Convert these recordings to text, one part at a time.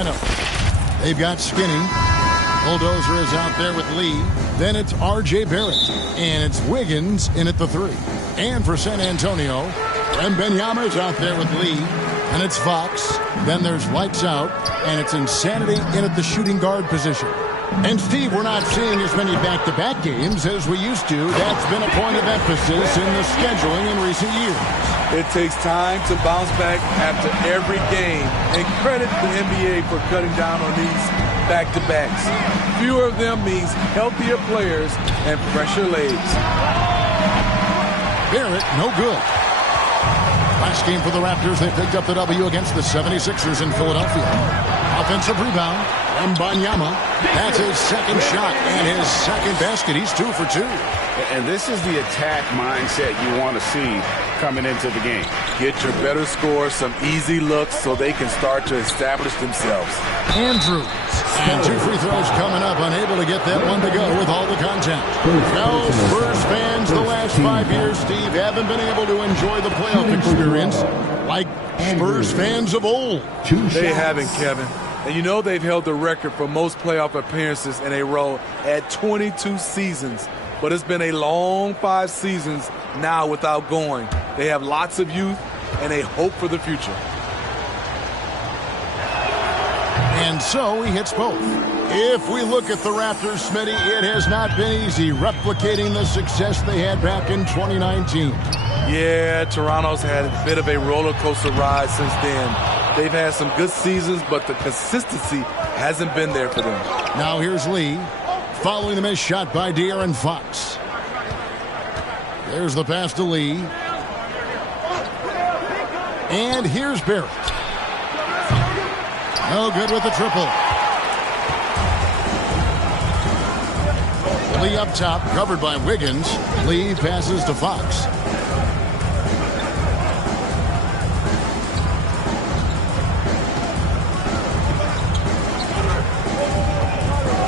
lineup. They've got Skinny. Bulldozer is out there with Lee. Then it's R.J. Barrett. And it's Wiggins in at the 3. And for San Antonio, Wembanyama is out there with Lee. And it's Fox. Then there's Lights Out. And it's Insanity in at the shooting guard position. And, Steve, we're not seeing as many back-to-back games as we used to. That's been a point of emphasis in the scheduling in recent years. It takes time to bounce back after every game. And credit the NBA for cutting down on these back-to-backs. Fewer of them means healthier players and fresher legs. Barrett, no good. Last game for the Raptors, they picked up the W against the 76ers in Philadelphia. Offensive rebound, Wembanyama. That's his second shot and his second basket. He's 2 for 2. And this is the attack mindset you want to see coming into the game. Get your better scores some easy looks so they can start to establish themselves. Andrews. And 2 free throws coming up, unable to get that one to go with all the contact. Now, Spurs fans the last 5 years, Steve, haven't been able to enjoy the playoff experience like Spurs fans of old. They haven't, Kevin. And you know they've held the record for most playoff appearances in a row at 22 seasons. But it's been a long 5 seasons now without going. They have lots of youth and a hope for the future. And so he hits both. If we look at the Raptors, Smitty, it has not been easy replicating the success they had back in 2019. Yeah, Toronto's had a bit of a roller coaster ride since then. They've had some good seasons, but the consistency hasn't been there for them. Now here's Lee, following the missed shot by De'Aaron Fox. There's the pass to Lee. And here's Barrett. No good with the triple. Lee up top, covered by Wiggins. Lee passes to Fox.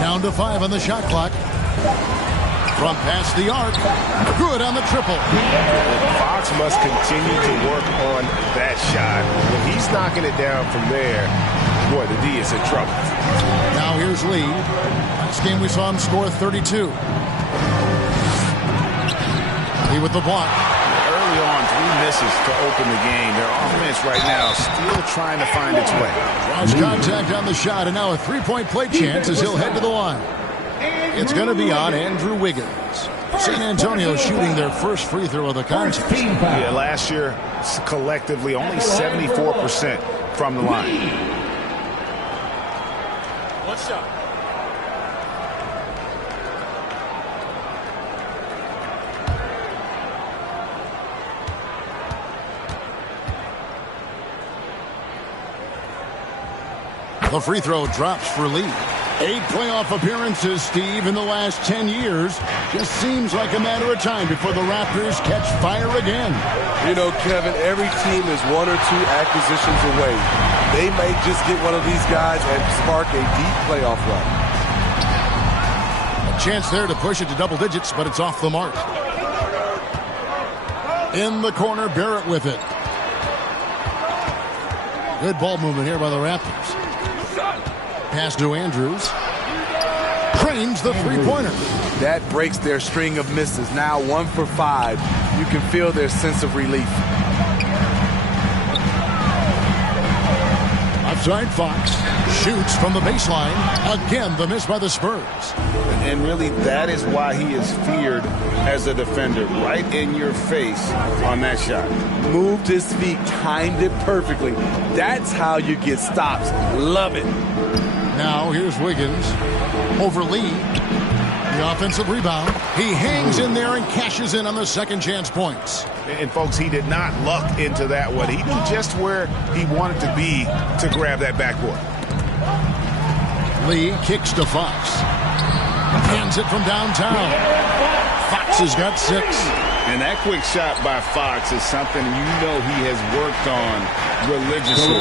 Down to 5 on the shot clock. From past the arc. Good on the triple. Fox must continue to work on that shot. When he's knocking it down from there, boy, the D is in trouble. Now here's Lee. Last game we saw him score 32. Lee with the block. Early on, 3 misses to open the game. Their offense right now still trying to find its way. Draws contact on the shot, and now a 3-point play chance as he'll head to the line. It's going to be on Andrew Wiggins. San Antonio shooting their first free throw of the contest. Yeah, last year, collectively, only 74% from the line. What's up? The free throw drops for Lee. 8 playoff appearances, Steve, in the last 10 years. Just seems like a matter of time before the Raptors catch fire again. You know, Kevin, every team is 1 or 2 acquisitions away. They may just get one of these guys and spark a deep playoff run. A chance there to push it to double digits, but it's off the mark. In the corner, Barrett with it. Good ball movement here by the Raptors. Pass to Andrews. Cranes the three-pointer. That breaks their string of misses. Now 1 for 5. You can feel their sense of relief. Outside Fox. Shoots from the baseline. Again, the miss by the Spurs. And really, that is why he is feared as a defender. Right in your face on that shot. Moved his feet, timed it perfectly. That's how you get stops. Love it. Now here's Wiggins over Lee. The offensive rebound. He hangs in there and cashes in on the second chance points. And folks, he did not luck into that one. He knew just where he wanted to be to grab that backboard. Lee kicks to Fox. Hands it from downtown. Fox has got 6. And that quick shot by Fox is something you know he has worked on religiously.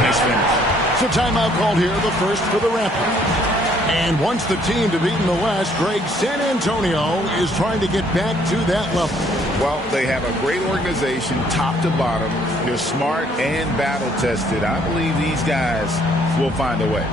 Nice finish. So timeout called here, the first for the Raptors. And once the team to beat in the West, Greg, San Antonio is trying to get back to that level. Well, they have a great organization, top to bottom. They're smart and battle-tested. I believe these guys will find a way.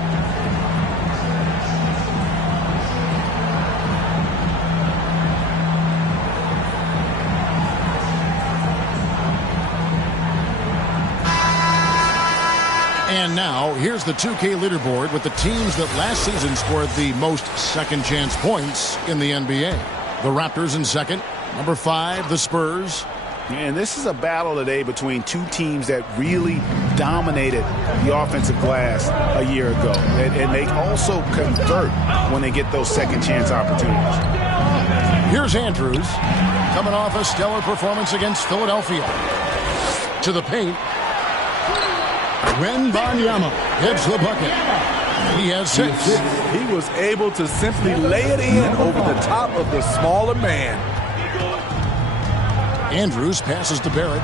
And now, here's the 2K leaderboard with the teams that last season scored the most second-chance points in the NBA. The Raptors in second. Number 5, the Spurs. And this is a battle today between two teams that really dominated the offensive glass a year ago. And they also convert when they get those second-chance opportunities. Here's Andrews, coming off a stellar performance against Philadelphia. To the paint. Wembanyama hits the bucket. He has 6. He was able to simply lay it in over the top of the smaller man. Andrews passes to Barrett.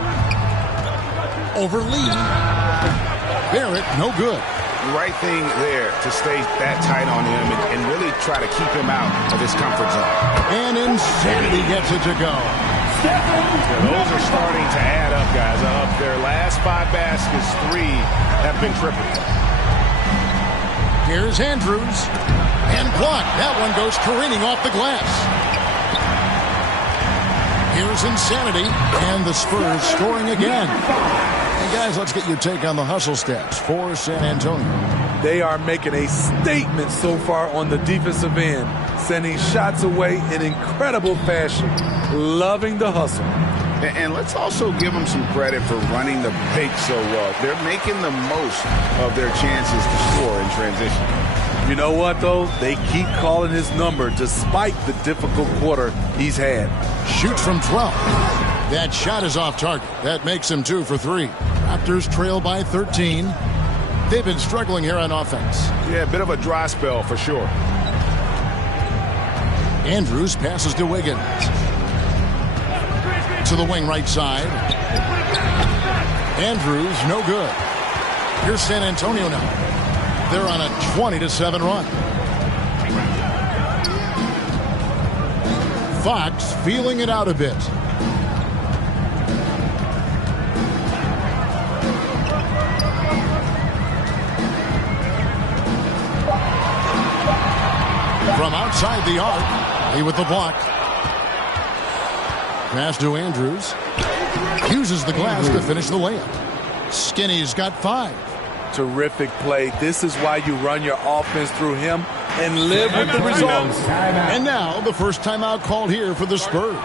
Over Lee. Barrett, no good. Right thing there to stay that tight on him and really try to keep him out of his comfort zone. And Insanity gets it to go. Yeah, those are starting to add up, guys. Of their last 5 baskets, 3 have been tripled. Here's Andrews. And blocked. That one goes careening off the glass. Here's Insanity. And the Spurs scoring again. And guys, let's get your take on the hustle stats for San Antonio. They are making a statement so far on the defensive end, sending shots away in incredible fashion. Loving the hustle. And let's also give them some credit for running the paint so well. They're making the most of their chances to score in transition. You know what, though? They keep calling his number despite the difficult quarter he's had. Shoots from 12. That shot is off target. That makes him 2 for 3. Raptors trail by 13. They've been struggling here on offense. Yeah, a bit of a dry spell for sure. Andrews passes to Wiggins. To the wing right side. Andrews, no good. Here's San Antonio now. They're on a 20-7 run. Fox feeling it out a bit. From outside the arc, Lee with the block. Pass to Andrews. Uses the glass to finish the layup. Skinny's got 5. Terrific play. This is why you run your offense through him and live with the results. And now the first timeout called here for the Spurs.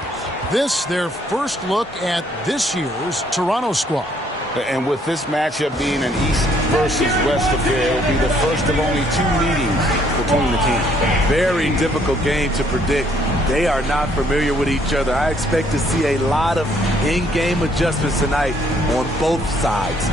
This, their first look at this year's Toronto squad. And with this matchup being an East versus West affair, it will be the first of only 2 meetings between the teams. Very difficult game to predict. They are not familiar with each other. I expect to see a lot of in-game adjustments tonight on both sides.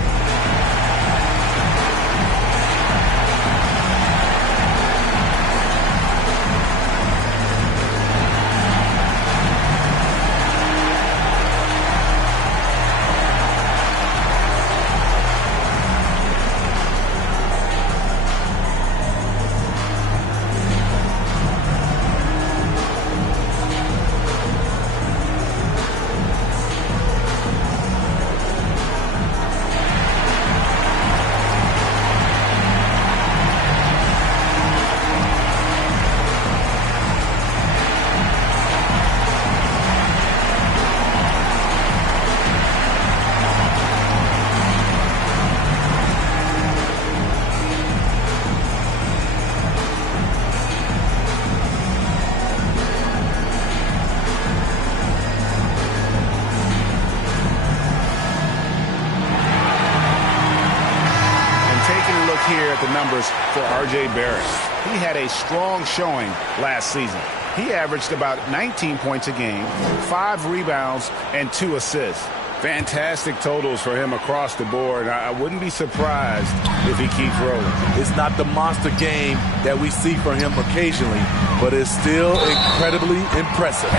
For R.J. Barrett. He had a strong showing last season. He averaged about 19 points a game, 5 rebounds, and 2 assists. Fantastic totals for him across the board. I wouldn't be surprised if he keeps rolling. It's not the monster game that we see from him occasionally, but it's still incredibly impressive.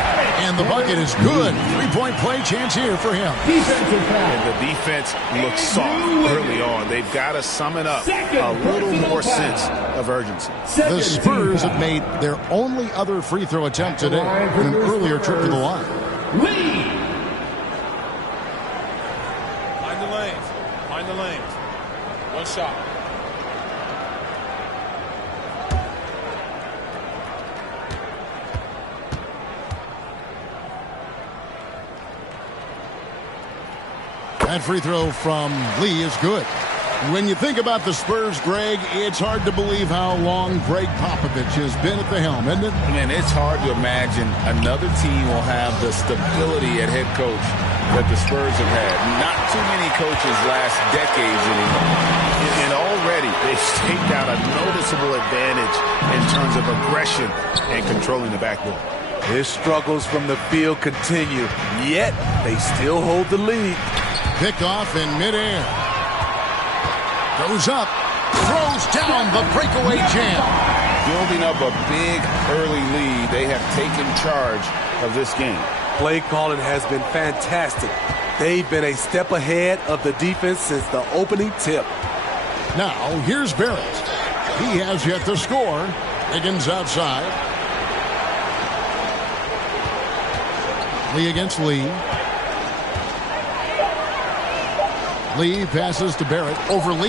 And the bucket is good. Three-point play chance here for him. And the defense looks soft early on. They've got to sum it up a little more sense of urgency. The Spurs have made their only other free throw attempt today in an earlier trip to the line. Find the lanes. One shot. That free throw from Lee is good. When you think about the Spurs, Greg, it's hard to believe how long Greg Popovich has been at the helm, isn't it? And it's hard to imagine another team will have the stability at head coach that the Spurs have had. Not too many coaches last decades anymore. And already they've staked out a noticeable advantage in terms of aggression and controlling the backboard. His struggles from the field continue, yet they still hold the lead. Picked off in midair. Goes up, throws down the breakaway jam. Building up a big early lead, they have taken charge of this game. Play calling has been fantastic. They've been a step ahead of the defense since the opening tip. Now, here's Barrett. He has yet to score. Higgins outside. Lee against Lee. Lee passes to Barrett over Lee.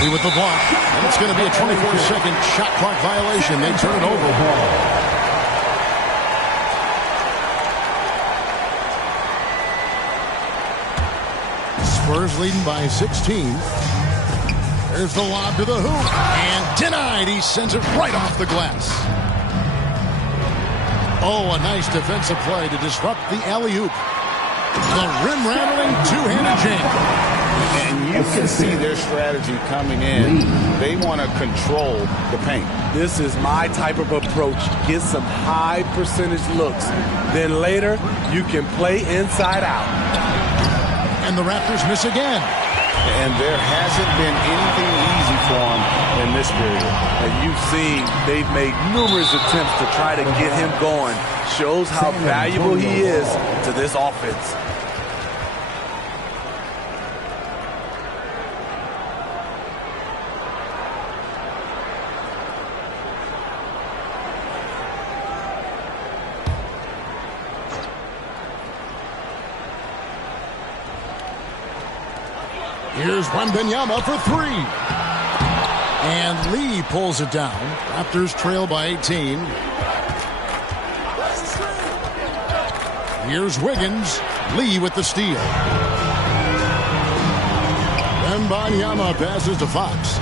Lee with the block. And it's going to be a 24-second shot clock violation. They turn it over. Spurs leading by 16. There's the lob to the hoop. And denied. He sends it right off the glass. Oh, a nice defensive play to disrupt the alley-oop. The rim-rattling two-handed jam. And you can see their strategy coming in. They want to control the paint. This is my type of approach. Get some high percentage looks. Then later, you can play inside out. And the Raptors miss again. And there hasn't been anything easy for them in this period. And you've seen they've made numerous attempts to try to get him going. Shows how valuable he is to this offense. Here's Wembanyama for three. And Lee pulls it down. Raptors trail by 18. Here's Wiggins. Lee with the steal. Wembanyama passes to Fox.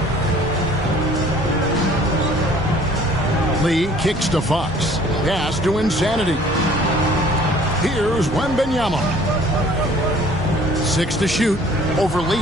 Lee kicks to Fox. Pass to Insanity. Here's Wembanyama. 6 to shoot over Lee.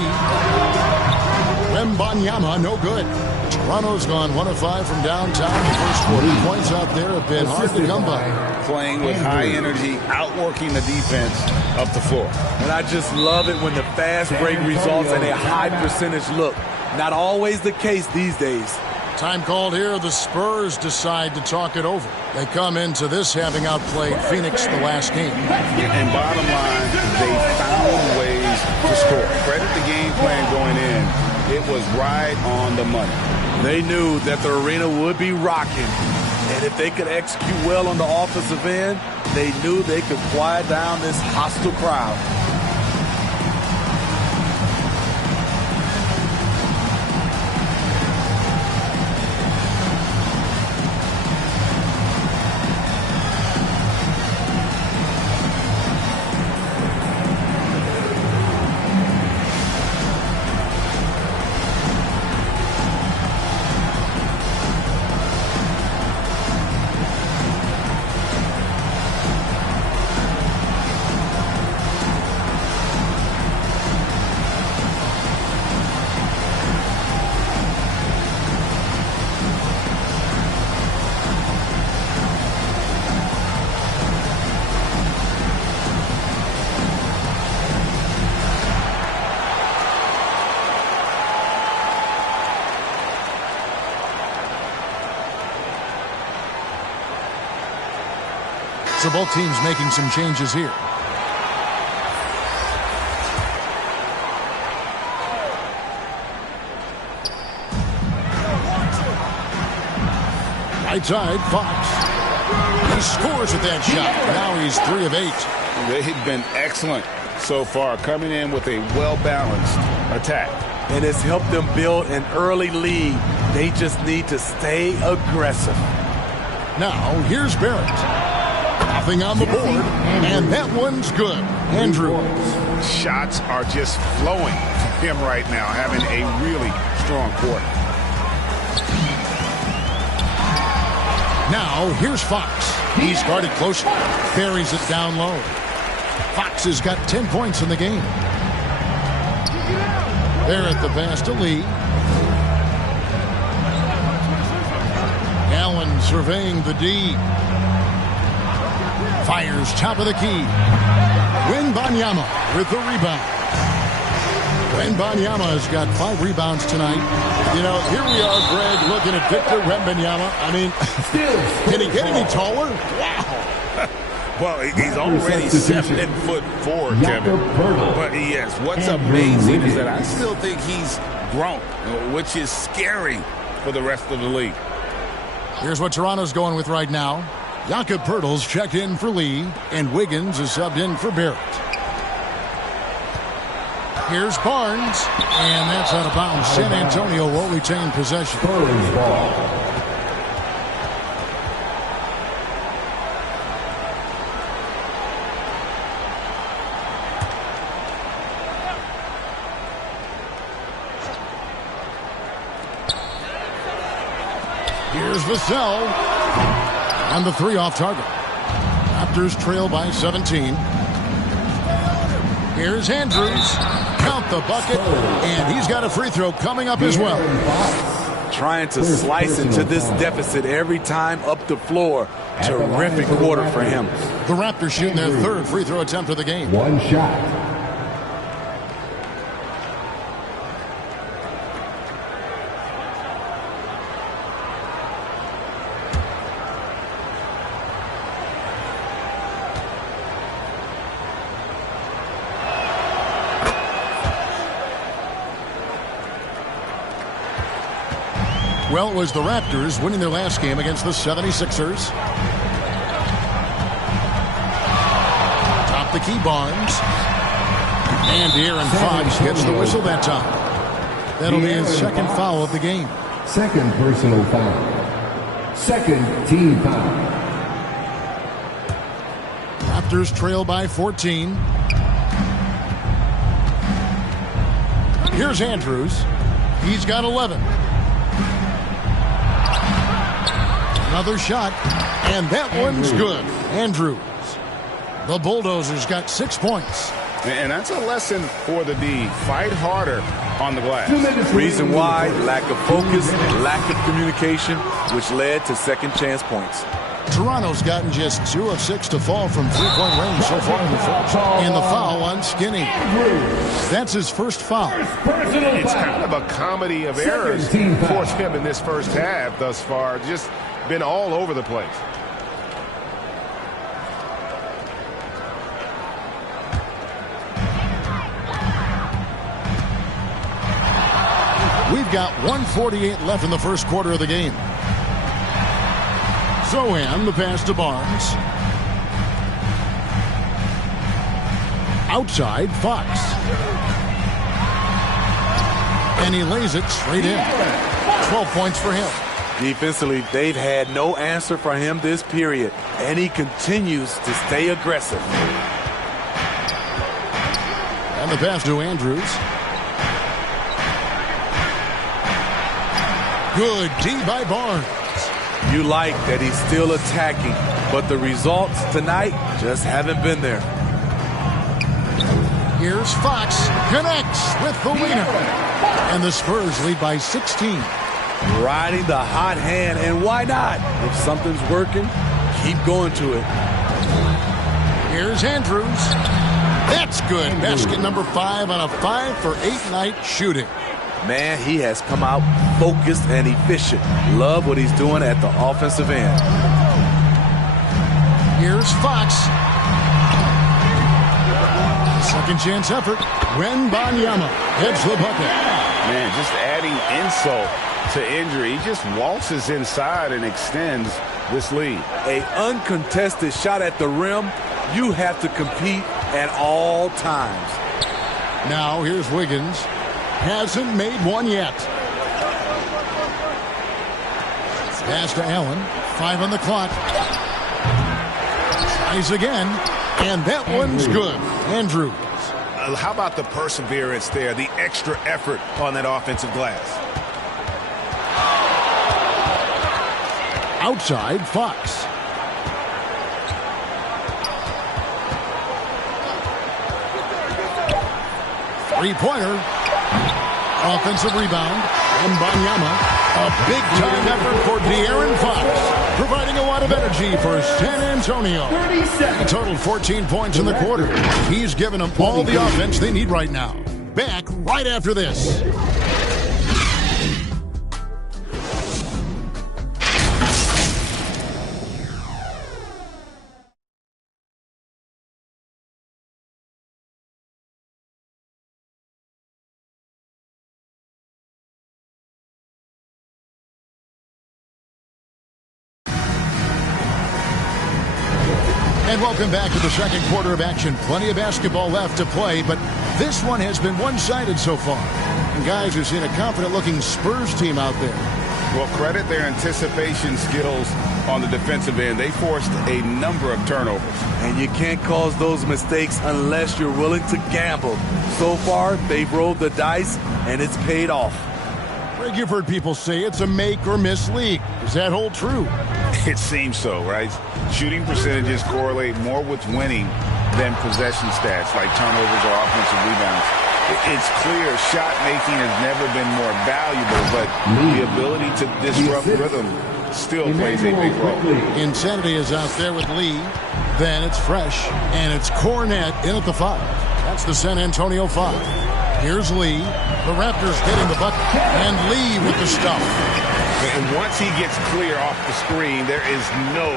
Wembanyama, no good. Toronto's gone 1 of 5 from downtown. The first 40 points out there have been hard to come by. Playing with high energy, outworking the defense up the floor. And I just love it when the fast break results in a high percentage look. Not always the case these days. Time called here. The Spurs decide to talk it over. They come into this having outplayed Phoenix the last game. And bottom line, they found ways to score. Credit the game plan going in. It was right on the money. They knew that the arena would be rocking. And if they could execute well on the offensive end, they knew they could quiet down this hostile crowd. So both teams making some changes here. Right side, Fox. He scores with that shot. Now he's 3 of 8. They've been excellent so far, coming in with a well-balanced attack. And it's helped them build an early lead. They just need to stay aggressive. Now, here's Barrett. Nothing on the board, and that one's good. Andrew. Shots are just flowing from him right now, having a really strong quarter. Now, here's Fox. He's guarded closely. Buries it down low. Fox has got 10 points in the game. Barrett the pass to Lee. Allen surveying the D. Fires top of the key. Wembanyama with the rebound. Wembanyama has got 5 rebounds tonight. You know, here we are, Greg, looking at Victor Wembanyama. I mean, can he get any taller? Wow. Well, he's already 7'4", Kevin. But yes, what's amazing is that I still think he's grown, which is scary for the rest of the league. Here's what Toronto's going with right now. Jakob Poeltl's checked in for Lee, and Wiggins is subbed in for Barrett. Here's Barnes, and that's out of bounds. San Antonio will retain possession. Here's Vassell. And the 3 off target. Raptors trail by 17. Here's Andrews. Count the bucket. And he's got a free throw coming up as well. Trying to slice into this deficit every time up the floor. Terrific quarter for him. The Raptors shooting their 3rd free throw attempt of the game. One shot. Well, it was the Raptors winning their last game against the 76ers. Top the key, Barnes. And Aaron Fox gets the whistle that time. That'll be his 2nd foul of the game. 2nd personal foul. 2nd team foul. Raptors trail by 14. Here's Andrews. He's got 11. Another shot, and that one's good. Andrews. The Bulldozers got 6 points. And that's a lesson for the D. Fight harder on the glass. Reason why, lack of focus, lack of communication, which led to second chance points. Toronto's gotten just 2 of 6 to fall from 3-point range so far in the first. And the foul on Skinny. That's his 1st foul. It's kind of a comedy of errors for him in this first half thus far. Just been all over the place. We've got 1:48 left in the first quarter of the game. Zohan, the pass to Barnes. Outside, Fox. And he lays it straight in. 12 points for him. Defensively, they've had no answer for him this period, and he continues to stay aggressive. And the pass to Andrews. Good D by Barnes. You like that he's still attacking, but the results tonight just haven't been there. Here's Fox. Connects with the winner. And the Spurs lead by 16. Riding the hot hand, and why not? If something's working, keep going to it. Here's Andrews. That's good. Basket number 5 on a 5 for 8 night shooting. Man, he has come out focused and efficient. Love what he's doing at the offensive end. Here's Fox. Second chance effort. Wembanyama hits the bucket. Man, just adding insult to injury. He just waltzes inside and extends this lead. An uncontested shot at the rim. You have to compete at all times. Now here's Wiggins. Hasn't made one yet. Pass to Allen. 5 on the clock. Tries again. And that one's good. Andrews. How about the perseverance there, the extra effort on that offensive glass? Outside, Fox. Three-pointer. Offensive rebound. Wembanyama. A big-time effort for De'Aaron Fox, providing a lot of energy for San Antonio. He totaled 14 points in the quarter. He's given them all the offense they need right now. Back right after this. And welcome back to the second quarter of action. Plenty of basketball left to play, but this one has been one-sided so far. And guys, we've seen a confident-looking Spurs team out there. Well, credit their anticipation skills on the defensive end. They forced a number of turnovers. And you can't cause those mistakes unless you're willing to gamble. So far, they've rolled the dice, and it's paid off. Greg, you've heard people say it's a make-or-miss league. Does that hold true? It seems so, right? Shooting percentages correlate more with winning than possession stats like turnovers or offensive rebounds. It's clear shot making has never been more valuable, but the ability to disrupt rhythm still plays a big role. Insanity is out there with Lee. Then it's Fresh, and it's Cornette in at the 5. That's the San Antonio 5. Here's Lee. The Raptors getting the bucket, and Lee with the stuff. And once he gets clear off the screen, there is no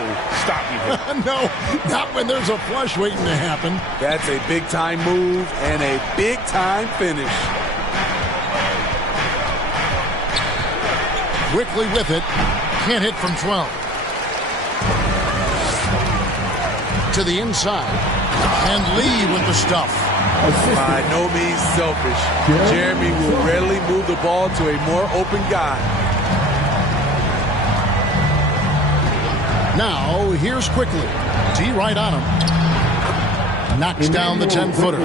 stopping him. No, not when there's a flush waiting to happen. That's a big-time move and a big-time finish. Quickly with it. Can't hit from 12. To the inside. And Lee with the stuff. By no means selfish. Jeremy will rarely move the ball to a more open guy. Now, here's Quickly. D right on him. Knocks down the 10-footer.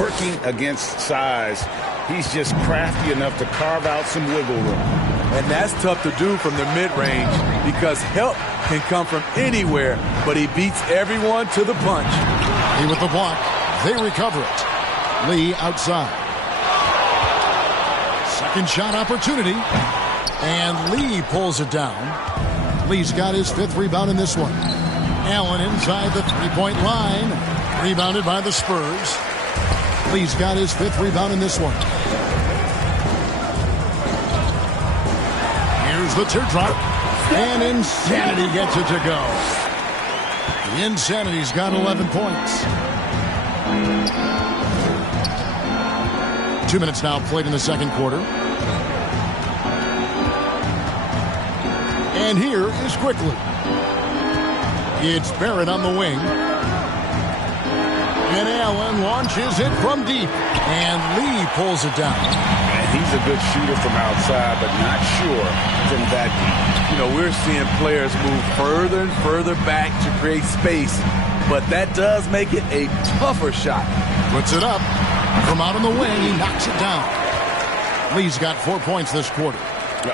Working against size, he's just crafty enough to carve out some wiggle room. And that's tough to do from the mid-range because help can come from anywhere, but he beats everyone to the punch. Lee with the block. They recover it. Lee outside. Second shot opportunity. And Lee pulls it down. Lee's got his 5th rebound in this one. Allen inside the three-point line. Rebounded by the Spurs. Lee's got his 5th rebound in this one. Here's the teardrop. And Insanity gets it to go. The Insanity's got 11 points. 2 minutes now played in the second quarter. And here is Quickly. It's Barrett on the wing. And Allen launches it from deep. And Lee pulls it down. And he's a good shooter from outside, but not sure from that deep. You know, we're seeing players move further and further back to create space. But that does make it a tougher shot. Puts it up. From out on the wing, he knocks it down. Lee's got 4 points this quarter.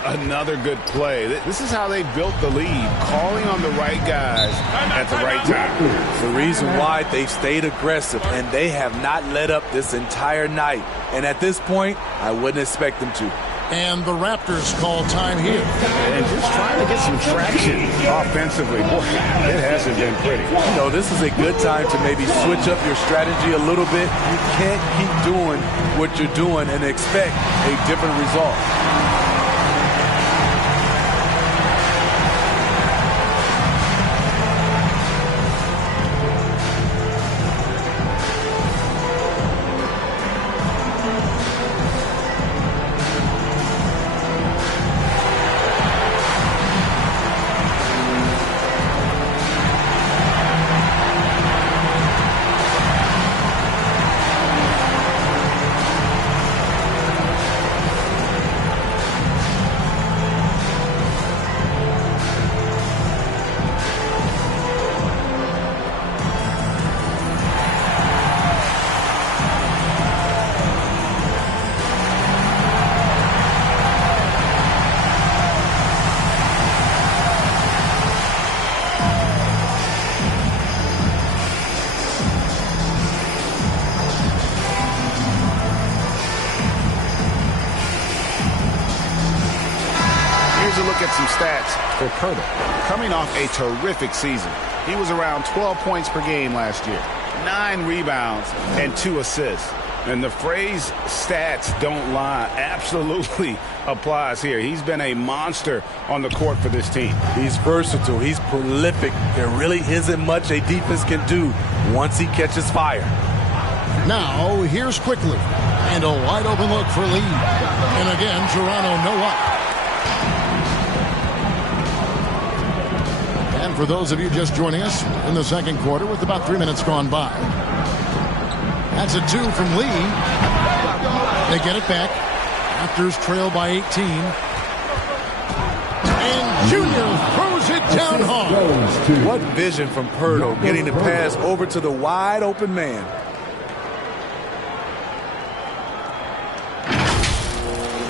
Another good play. This is how they built the lead, calling on the right guys at the right time. The reason why they've stayed aggressive, and they have not let up this entire night. And at this point, I wouldn't expect them to. And the Raptors call time here. And just trying to get some traction offensively. Boy, it hasn't been pretty. You know, this is a good time to maybe switch up your strategy a little bit. You can't keep doing what you're doing and expect a different result. stats for Pirtle. Coming off a terrific season, he was around 12 points per game last year, 9 rebounds, and 2 assists. And the phrase stats don't lie absolutely applies here. He's been a monster on the court for this team. He's versatile. He's prolific. There really isn't much a defense can do once he catches fire. Now, here's Quickly. And a wide open look for Lee. And again, Toronto no up. And for those of you just joining us in the second quarter with about 3 minutes gone by. That's a 2 from Lee. They get it back. Raptors trail by 18. And Junior throws it down hard. What vision from Pirtle, getting the pass over to the wide open man.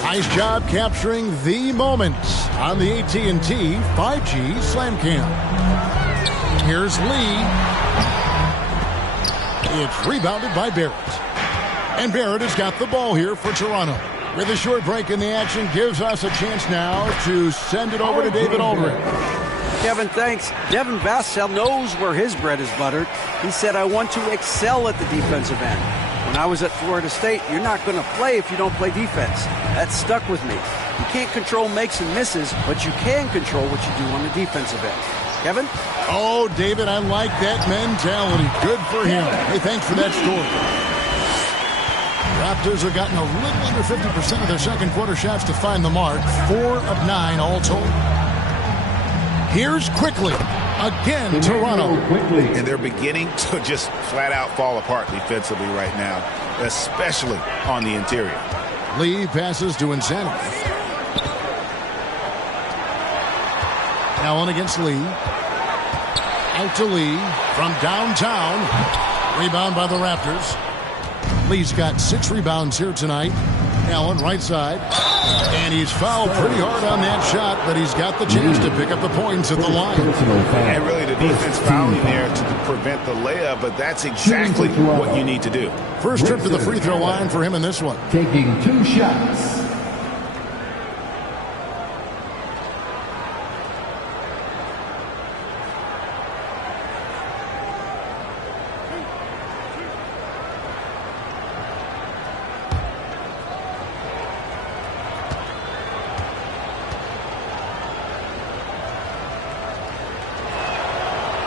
Nice job capturing the moment on the AT&T 5G Slam Cam. Here's Lee. It's rebounded by Barrett. And Barrett has got the ball here for Toronto. With a short break in the action, gives us a chance now to send it over to David Aldridge. Kevin, thanks. Devin Vassell knows where his bread is buttered. He said, I want to excel at the defensive end. When I was at Florida State, you're not going to play if you don't play defense. That stuck with me. You can't control makes and misses, but you can control what you do on the defensive end. Kevin? Oh, David, I like that mentality. Good for him. Hey, thanks for that score. Raptors have gotten a little under 50% of their second quarter shots to find the mark. 4 of 9 all told. Here's Quickly. Again, Toronto. And they're beginning to just flat out fall apart defensively right now, especially on the interior. Lee passes to Insanity. Allen against Lee. Out to Lee from downtown. Rebound by the Raptors. Lee's got 6 rebounds here tonight. Allen right side. And he's fouled pretty hard on that shot, but he's got the chance to pick up the points at the line. And really the defense fouling there to prevent the layup, but that's exactly what you need to do. First trip to the free throw line for him in this one. Taking 2 shots.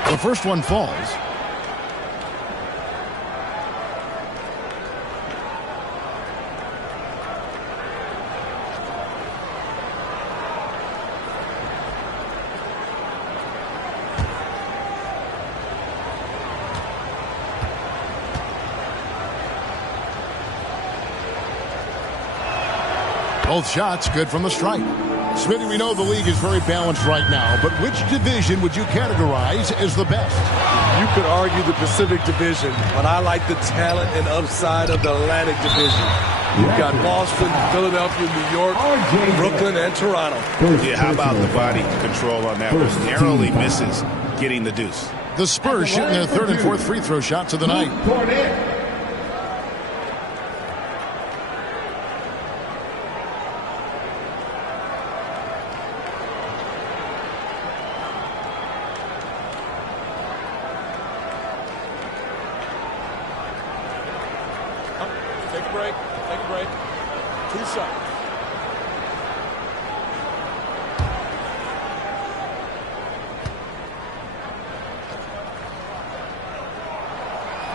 The first one falls. Both shots good from the stripe. Smitty, we know the league is very balanced right now, but which division would you categorize as the best? You could argue the Pacific Division, but I like the talent and upside of the Atlantic Division. You've got Boston, Philadelphia, New York, Brooklyn, and Toronto. Yeah, how about the body control on that one? Narrowly misses getting the deuce. The Spurs shooting their third and fourth free throw shots of the night. Take a break. Take a break. 2 shots.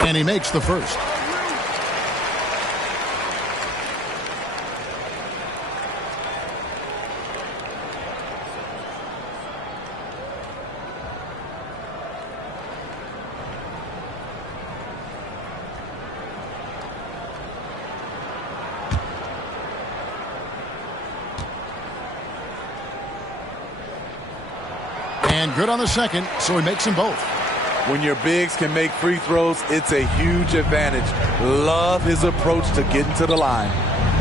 And he makes the first. And good on the second, so he makes them both. When your bigs can make free throws, it's a huge advantage. Love his approach to getting to the line.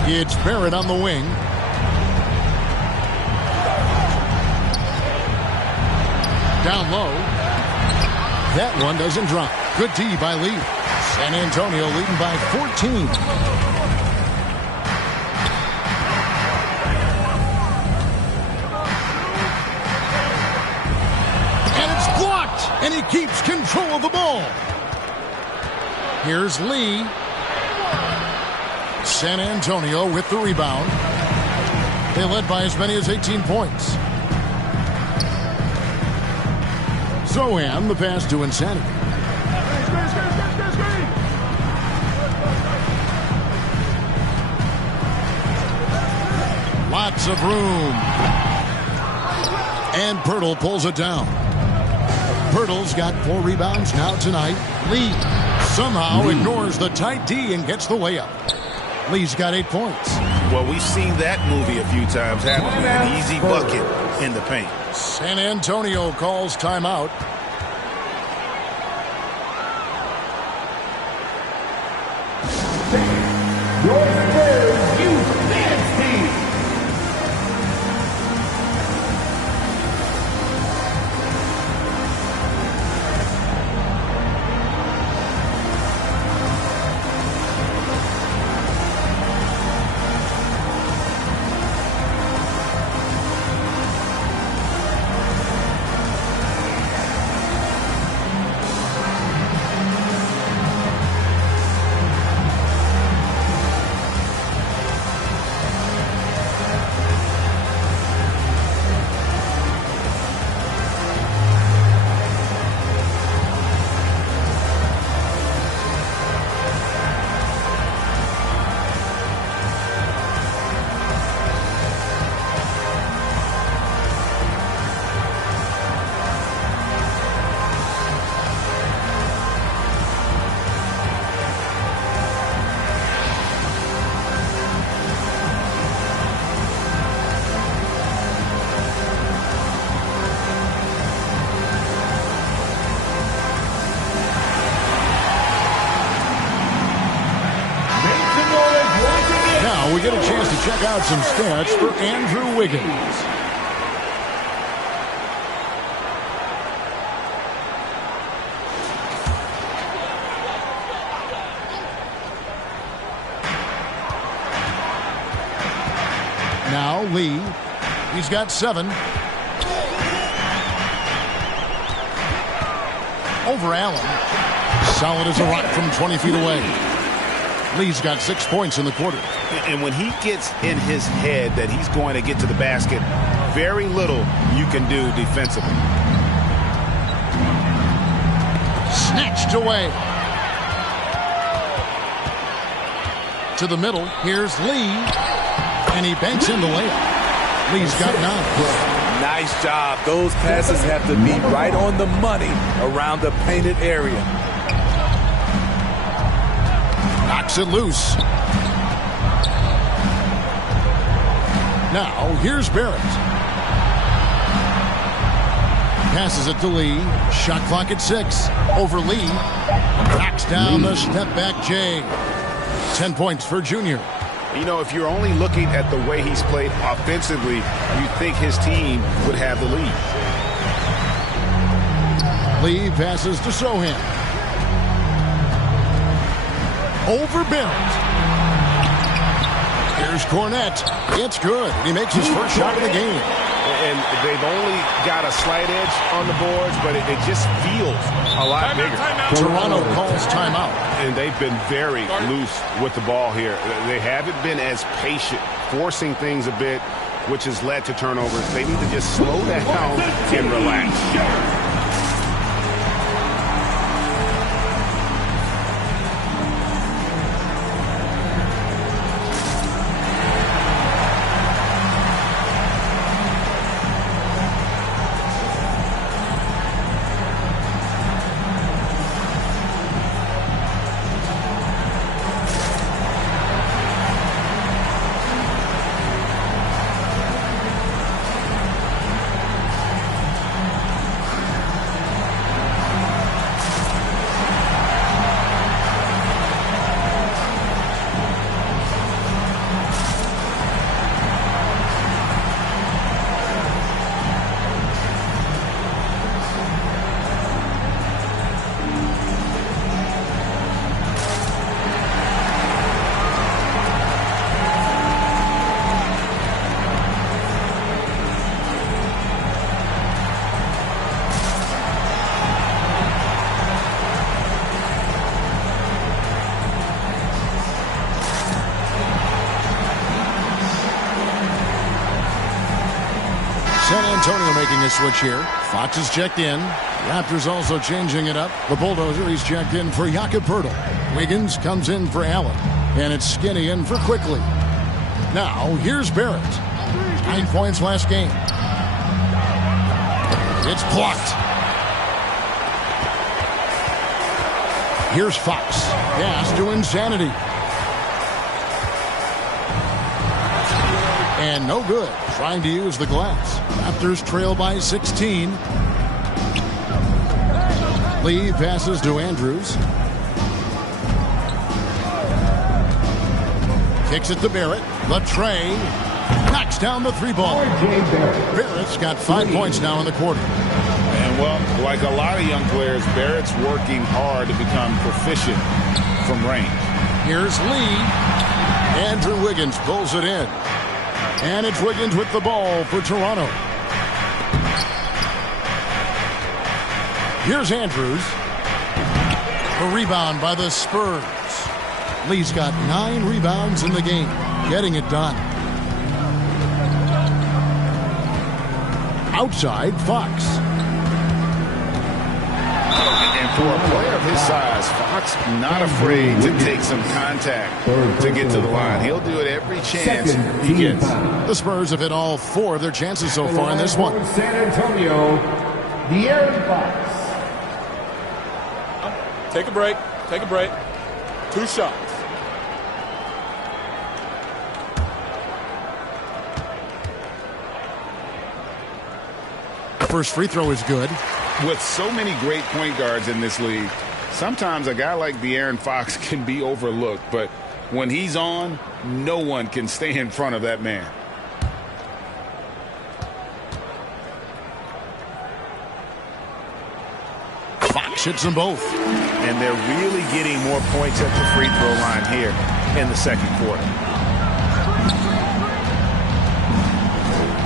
It's Barrett on the wing. Down low. That one doesn't drop. Good D by Lee. San Antonio leading by 14. keeps control of the ball. Here's Lee. San Antonio with the rebound. They led by as many as 18 points. Zohan, the pass to Insanity. Lots of room. And Pirtle pulls it down. Pirtle's got 4 rebounds now tonight. Lee somehow ignores the tight D and gets the layup. Lee's got 8 points. Well, we've seen that movie a few times, haven't we? An easy bucket in the paint. San Antonio calls timeout. Your Spurs Youth Dance Team. We get a chance to check out some stats for Andrew Wiggins. Now Lee, he's got 7. Over Allen. Solid as a rock from 20 feet away. Lee's got 6 points in the quarter. And when he gets in his head that he's going to get to the basket, very little you can do defensively. Snatched away. To the middle. Here's Lee. And he banks in the layup. Lee's got 9. Nice job. Those passes have to be right on the money around the painted area. Knocks it loose. Now, here's Barrett. Passes it to Lee. Shot clock at 6. Over Lee. Knocks down the step back J. 10 points for Junior. You know, if you're only looking at the way he's played offensively, you think his team would have the lead. Lee passes to Sohan. Over Barrett. Here's Cornette. It's good. He makes his first shot of the game. And they've only got a slight edge on the boards, but it just feels a lot bigger. Toronto calls timeout. And they've been very loose with the ball here. They haven't been as patient, forcing things a bit, which has led to turnovers. They need to just slow down and relax. Antonio making a switch here. Fox is checked in. Raptors also changing it up. The Bulldozer, he's checked in for Jakob Poeltl. Wiggins comes in for Allen. And it's Skinny in for Quickly. Now, here's Barrett. 9 points last game. It's blocked. Here's Fox. Pass to Insanity. And no good. Trying to use the glass. Raptors trail by 16. Lee passes to Andrews. Kicks it to Barrett. The tray. Knocks down the 3-ball. Barrett's got 5 points now in the quarter. And, well, like a lot of young players, Barrett's working hard to become proficient from range. Here's Lee. Andrew Wiggins pulls it in. And it's Wiggins with the ball for Toronto. Here's Andrews. A rebound by the Spurs. Lee's got 9 rebounds in the game. Getting it done. Outside, Fox. And for a player of his size, Fox not afraid to take some contact to get to the line. He'll do it every chance he gets. The Spurs have hit all 4 of their chances so far in this one. San Antonio, De'Aaron Fox. Take a break. Take a break. 2 shots. First free throw is good. With so many great point guards in this league, sometimes a guy like De'Aaron Fox can be overlooked, but when he's on, no one can stay in front of that man. Fox hits them both. And they're really getting more points at the free throw line here in the second quarter.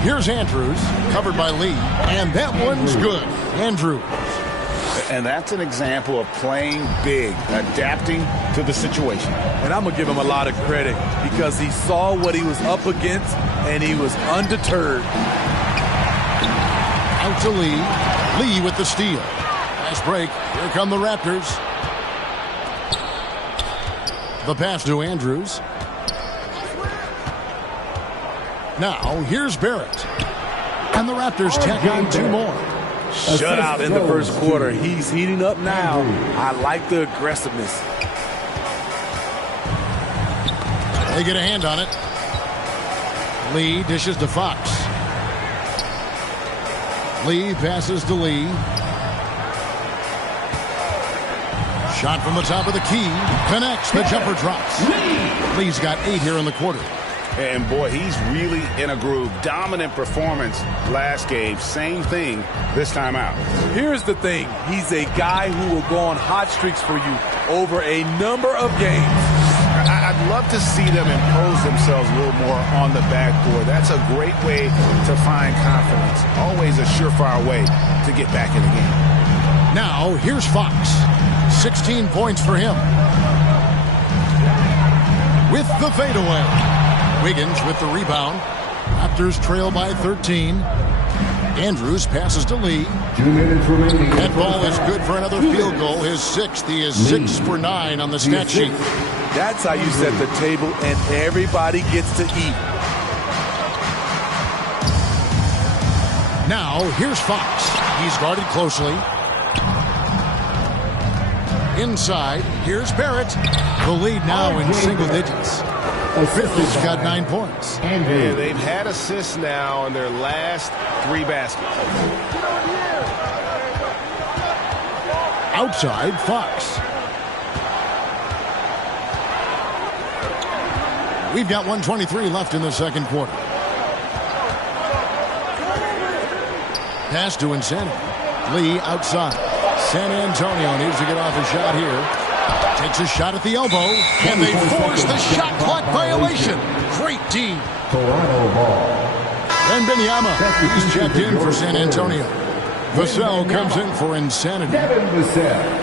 Here's Andrews, covered by Lee, and that one's good. Andrews. And that's an example of playing big, adapting to the situation. And I'm going to give him a lot of credit because he saw what he was up against, and he was undeterred. Out to Lee. Lee with the steal. Nice break. Here come the Raptors. The pass to Andrews. Now, here's Barrett. And the Raptors tack on 2 more. Shutout in the first quarter. He's heating up now. I like the aggressiveness. They get a hand on it. Lee dishes to Fox. Lee passes to Lee. Shot from the top of the key. Connects. The jumper drops. Lee's got 8 here in the quarter. And, boy, he's really in a groove. Dominant performance last game. Same thing this time out. Here's the thing. He's a guy who will go on hot streaks for you over a number of games. I'd love to see them impose themselves a little more on the backboard. That's a great way to find confidence. Always a surefire way to get back in the game. Now, here's Fox. 16 points for him. With the fadeaway. Wiggins with the rebound. Raptors trail by 13. Andrews passes to Lee. 2 minutes remaining. That ball is good for another field goal. His 6th. He is 6 for 9 on the stat sheet. That's how you set the table, and everybody gets to eat. Now, here's Fox. He's guarded closely. Inside, here's Barrett. The lead now in single digits. Barrett's got 9 points. And they've had assists now in their last 3 baskets. Outside, Fox. We've got 1:23 left in the second quarter. Pass to Insanity. Lee outside. San Antonio needs to get off a shot here. Takes a shot at the elbow, and they force the shot clock violation. Great team. Toronto ball. And Benyama, he's checked in for San Antonio. Vassell comes in for Insanity. Devin Vassell.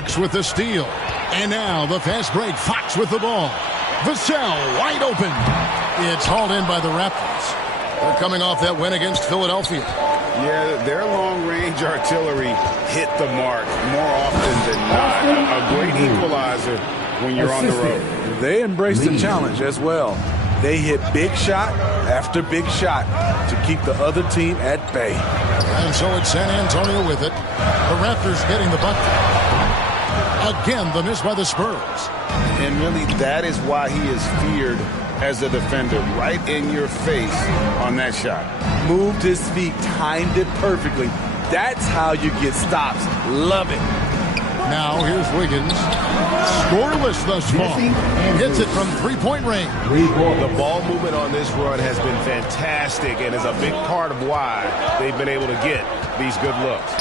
Fox with the steal. And now the fast break. Fox with the ball. Vassell wide open. It's hauled in by the Raptors. They're coming off that win against Philadelphia. Yeah, their long-range artillery hit the mark more often than not. A great equalizer when you're on the road. They embraced the challenge as well. They hit big shot after big shot to keep the other team at bay. And so it's San Antonio with it. The Raptors getting the bucket. Again, the miss by the Spurs. And really, that is why he is feared as a defender, right in your face on that shot. Moved his feet, timed it perfectly. That's how you get stops. Love it. Now here's Wiggins. Scoreless thus far. Hits it from three-point range. The ball movement on this run has been fantastic and is a big part of why they've been able to get these good looks.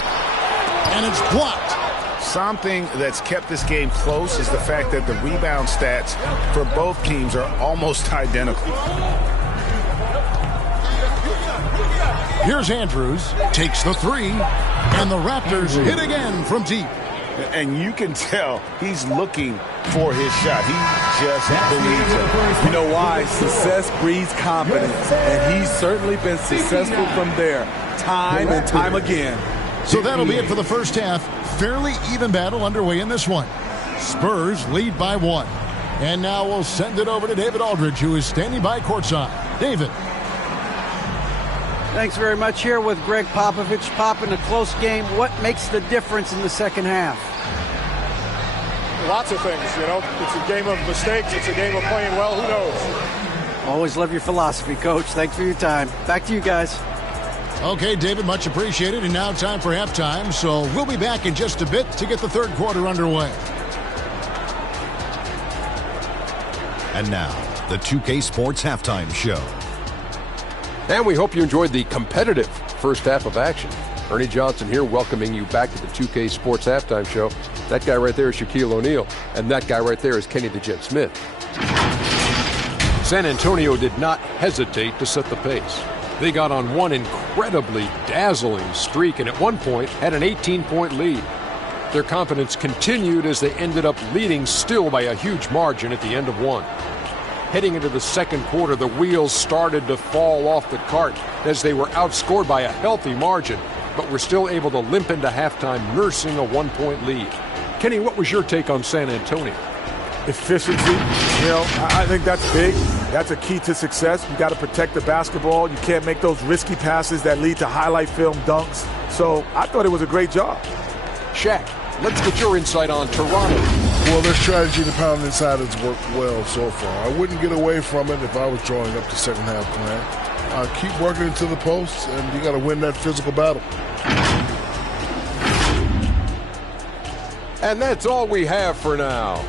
And it's blocked. Something that's kept this game close is the fact that the rebound stats for both teams are almost identical. Here's Andrews. Takes the three. And the Raptors hit again from deep. And you can tell he's looking for his shot. He just believes it. You know why? Success breeds confidence. And he's certainly been successful from there, time and time again. So that'll be it for the first half. Fairly even battle underway in this one. Spurs lead by 1. And now we'll send it over to David Aldridge, who is standing by courtside. David. Thanks very much. Here with Greg Popovich. Pop, in a close game, what makes the difference in the second half? Lots of things, you know. It's a game of mistakes. It's a game of playing well. Who knows? Always love your philosophy, Coach. Thanks for your time. Back to you guys. Okay, David, much appreciated. And now time for halftime. So we'll be back in just a bit to get the third quarter underway. And now, the 2K Sports Halftime Show. And we hope you enjoyed the competitive first half of action. Ernie Johnson here welcoming you back to the 2K Sports Halftime Show. That guy right there is Shaquille O'Neal, and that guy right there is Kenny the Jet Smith. San Antonio did not hesitate to set the pace. They got on one incredibly dazzling streak and at one point had an 18-point lead. Their confidence continued as they ended up leading still by a huge margin at the end of one. Heading into the second quarter, the wheels started to fall off the cart as they were outscored by a healthy margin, but were still able to limp into halftime nursing a one-point lead. Kenny, what was your take on San Antonio? Efficiency, you know, I think that's big. That's a key to success. You got to protect the basketball. You can't make those risky passes that lead to highlight film dunks. So I thought it was a great job. Shaq, let's get your insight on Toronto. Well, their strategy to pound inside has worked well so far. I wouldn't get away from it if I was drawing up the second half plan. Keep working into the posts, and you got to win that physical battle. And that's all we have for now.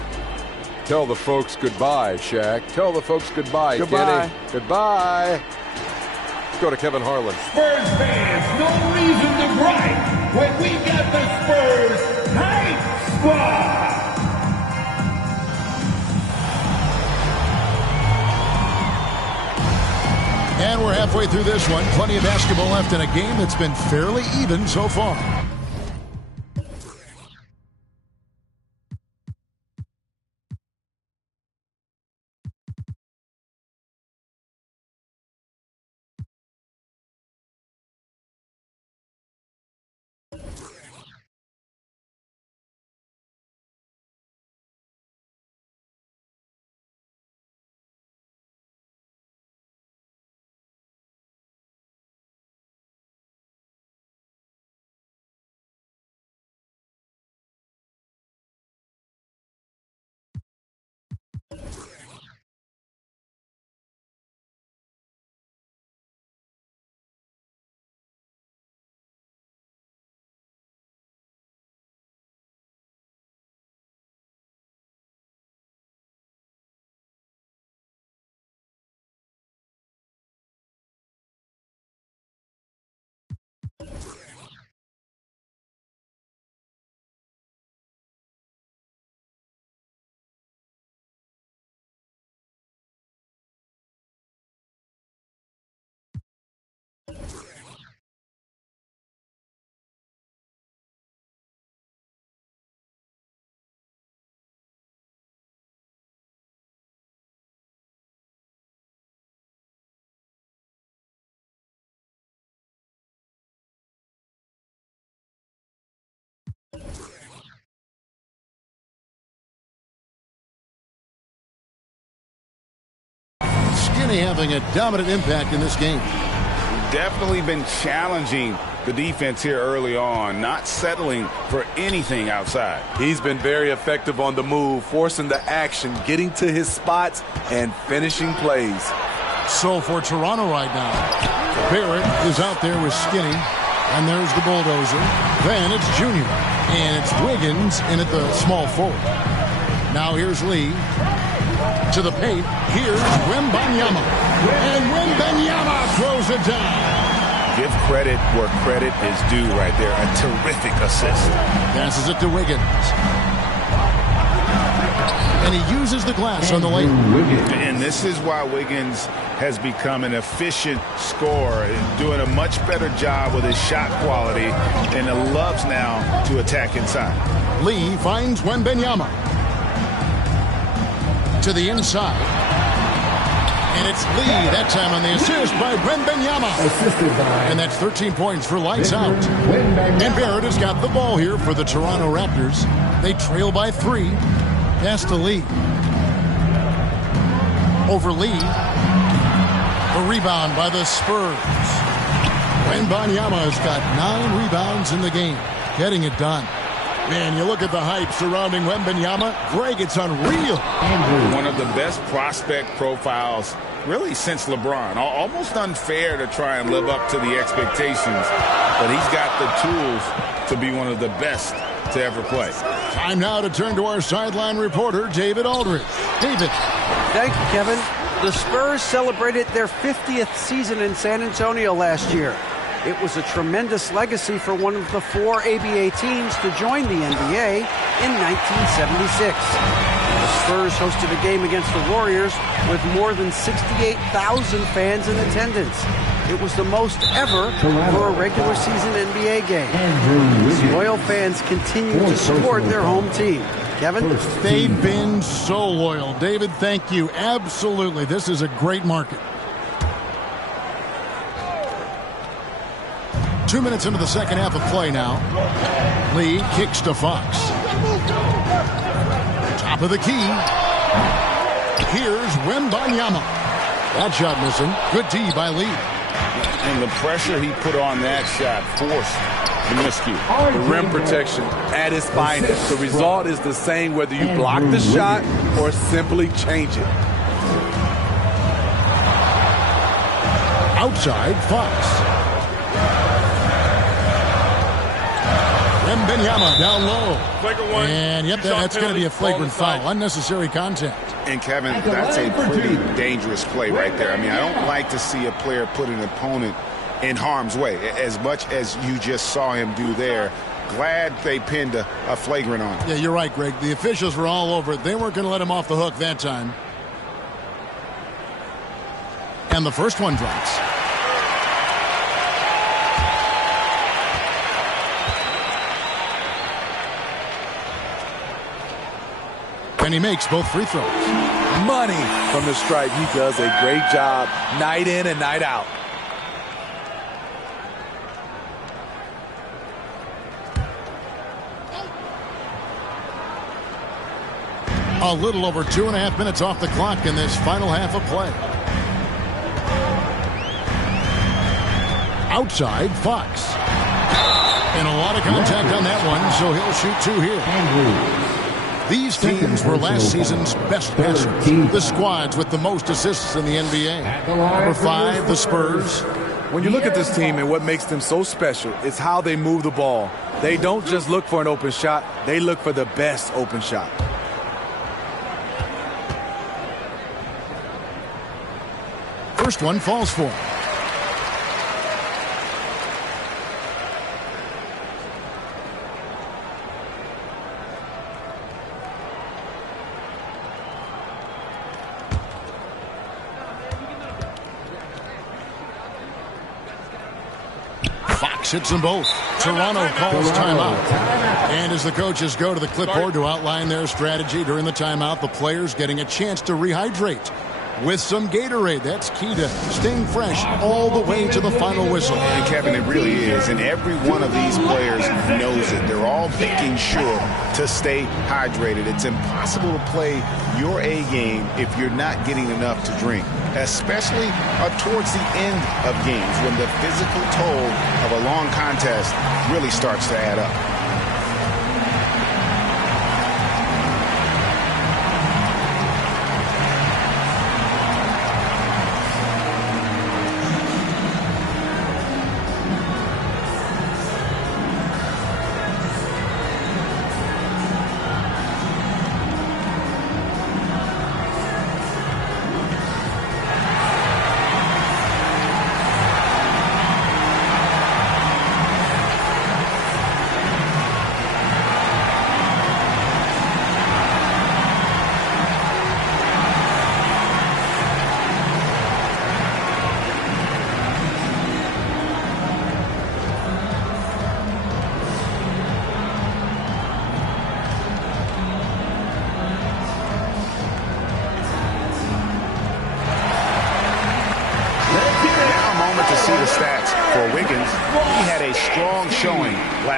Tell the folks goodbye, Shaq. Tell the folks goodbye, Goodbye. Kenny. Goodbye. Let's go to Kevin Harlan. Spurs fans, no reason to gripe when we got the Spurs Hype Squad. And we're halfway through this one. Plenty of basketball left in a game that's been fairly even so far. Skinny having a dominant impact in this game. Definitely been challenging the defense here early on, not settling for anything outside. He's been very effective on the move, forcing the action, getting to his spots, and finishing plays. So for Toronto right now, Barrett is out there with Skinny, and there's the bulldozer. Then it's Junior, and it's Wiggins in at the small forward. Now here's Lee to the paint. Here's Wembanyama, and Wembanyama throws it down. Give credit where credit is due right there. A terrific assist. Passes it to Wiggins. And he uses the glass on the layup. And this is why Wiggins has become an efficient scorer, doing a much better job with his shot quality, and loves now to attack inside. Lee finds Wembanyama to the inside. And it's Lee that time on the assist by Wembanyama. And that's 13 points for lights out. And Barrett has got the ball here for the Toronto Raptors. They trail by 3. Pass to Lee. Over Lee. The rebound by the Spurs. Wembanyama has got 9 rebounds in the game. Getting it done. Man, you look at the hype surrounding Wembanyama. Greg, it's unreal. One of the best prospect profiles really since LeBron. Almost unfair to try and live up to the expectations, but he's got the tools to be one of the best to ever play. Time now to turn to our sideline reporter, David Aldridge. David. Thank you, Kevin. The Spurs celebrated their 50th season in San Antonio last year. It was a tremendous legacy for one of the 4 ABA teams to join the NBA in 1976. The Spurs hosted a game against the Warriors with more than 68,000 fans in attendance. It was the most ever for a regular season NBA game. Loyal fans continue to support their home team. Kevin? They've been so loyal. David, thank you. Absolutely. This is a great market. 2 minutes into the second half of play now. Lee kicks to Fox. Top of the key. Here's Wembanyama. That shot missing. Good D by Lee. And the pressure he put on that shot forced the miscue. The rim protection at its finest. The result is the same whether you block the shot or simply change it. Outside, Fox. Wembanyama down low. And yep, that's going to be a flagrant foul. Unnecessary contact. And Kevin, that's a pretty dangerous play right there. I mean, I don't like to see a player put an opponent in harm's way as much as you just saw him do there. Glad they pinned a flagrant on him. Yeah, you're right, Greg. The officials were all over it. They weren't going to let him off the hook that time. And the first one drops. And he makes both free throws. Money from the stripe. He does a great job night in and night out. A little over 2.5 minutes off the clock in this final half of play. Outside, Fox. And a lot of contact on that one, so he'll shoot 2 here. These teams were last season's best passers. The squads with the most assists in the NBA. Number 5, the Spurs. When you look at this team and what makes them so special, it's how they move the ball. They don't just look for an open shot. They look for the best open shot. First one falls for him. Fox hits them both. Toronto calls timeout. And as the coaches go to the clipboard to outline their strategy during the timeout, the players getting a chance to rehydrate. with some Gatorade. That's key to staying fresh all the way to the final whistle. And Kevin, it really is. And every one of these players knows it. They're all making sure to stay hydrated. It's impossible to play your A game if you're not getting enough to drink, especially towards the end of games when the physical toll of a long contest really starts to add up.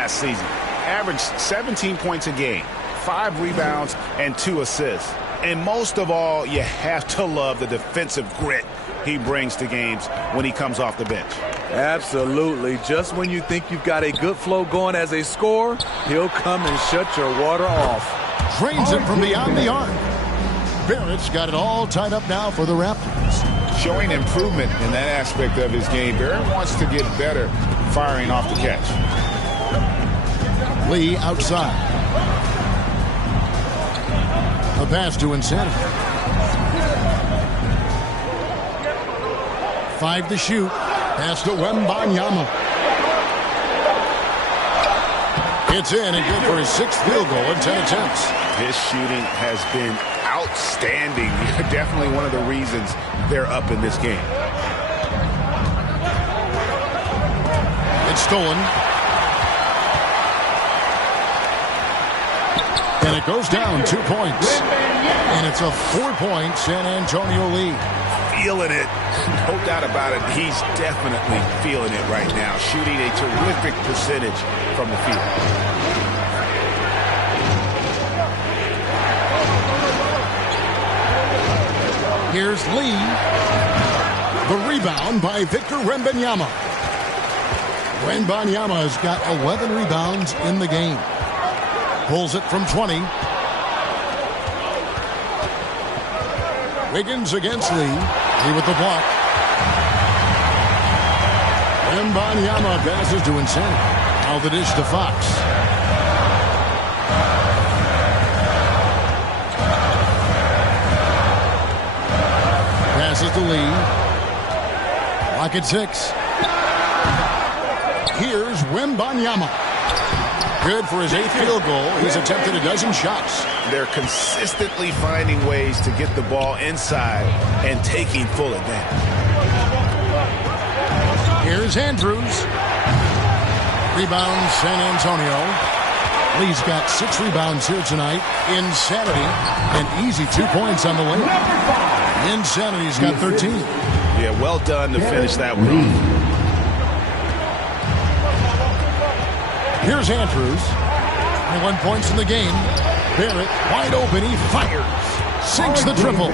Season. Averaged 17 points a game, 5 rebounds, and 2 assists. And most of all, you have to love the defensive grit he brings to games when he comes off the bench. Absolutely. Just when you think you've got a good flow going as a scorer, he'll come and shut your water off. Drains it from beyond the arc. Barrett's got it all tied up now for the Raptors. Showing improvement in that aspect of his game. Barrett wants to get better firing off the catch. Lee outside. A pass to Insanity. 5 to shoot. Pass to Wembanyama. It's in and good for his 6th field goal in 10 attempts. His shooting has been outstanding. Definitely one of the reasons they're up in this game. It's stolen. And it goes down 2 points. And it's a 4-point San Antonio lead. Feeling it. No doubt about it. He's definitely feeling it right now. Shooting a terrific percentage from the field. Here's Lee. The rebound by Victor Wembanyama. Wembanyama has got 11 rebounds in the game. Pulls it from 20. Wiggins against Lee. Lee with the block. Wembanyama passes to Insanity. Now the dish to Fox. Passes to Lee. Lock at 6. Here's Wembanyama. Good for his 8th field goal. He's attempted a dozen shots. They're consistently finding ways to get the ball inside and taking full advantage. Here's Andrews. Rebound San Antonio. Lee's got 6 rebounds here tonight. Insanity. An easy 2 points on the way. Insanity's got 13. Yeah, well done to finish that one off. Here's Andrews. 21 points in the game. Barrett wide open. He fires. Sinks the triple.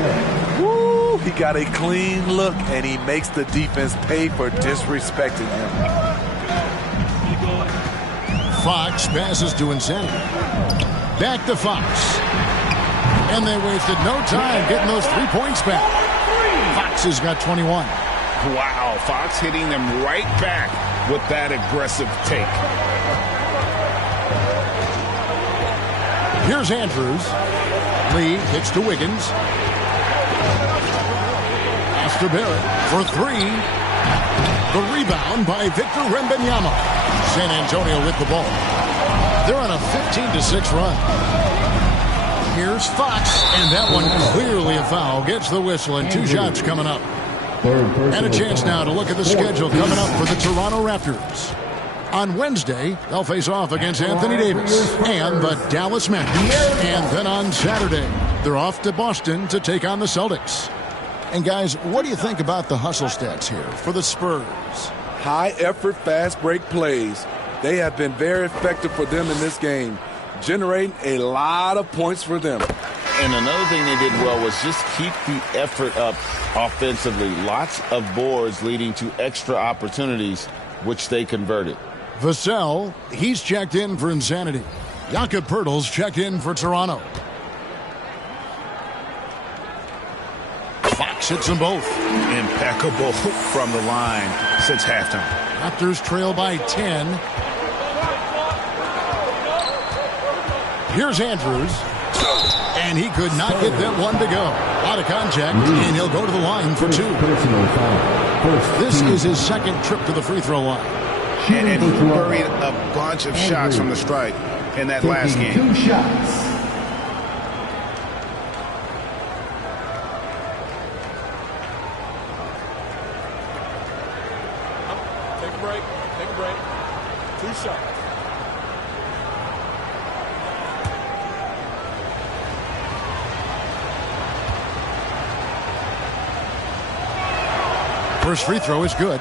Woo! He got a clean look, and he makes the defense pay for disrespecting him. Fox passes to Insanity. Back to Fox. And they wasted no time getting those 3 points back. Fox has got 21. Wow, Fox hitting them right back with that aggressive take. Here's Andrews. Lee hits to Wiggins. Pass to Barrett for 3. The rebound by Victor Wembanyama. San Antonio with the ball. They're on a 15-6 run. Here's Fox, and that one clearly a foul. Gets the whistle, and 2 shots coming up. And a chance now to look at the schedule coming up for the Toronto Raptors. On Wednesday, they'll face off against Anthony Davis and the Dallas Mavericks. And then on Saturday, they're off to Boston to take on the Celtics. And guys, what do you think about the hustle stats here for the Spurs? High effort, fast break plays. They have been very effective for them in this game, generating a lot of points for them. And another thing they did well was just keep the effort up offensively. Lots of boards leading to extra opportunities, which they converted. Vassell, he's checked in for Insanity. Jakob Poeltl's checked in for Toronto. Fox hits them both. Impeccable from the line since halftime. Raptors trail by 10. Here's Andrews. And he could not get that one to go. Out of contact, and he'll go to the line for two. This is his second trip to the free throw line. And he buried a bunch of shots from the stripe in that last game. 2 shots. Take a break. Take a break. 2 shots. First free throw is good.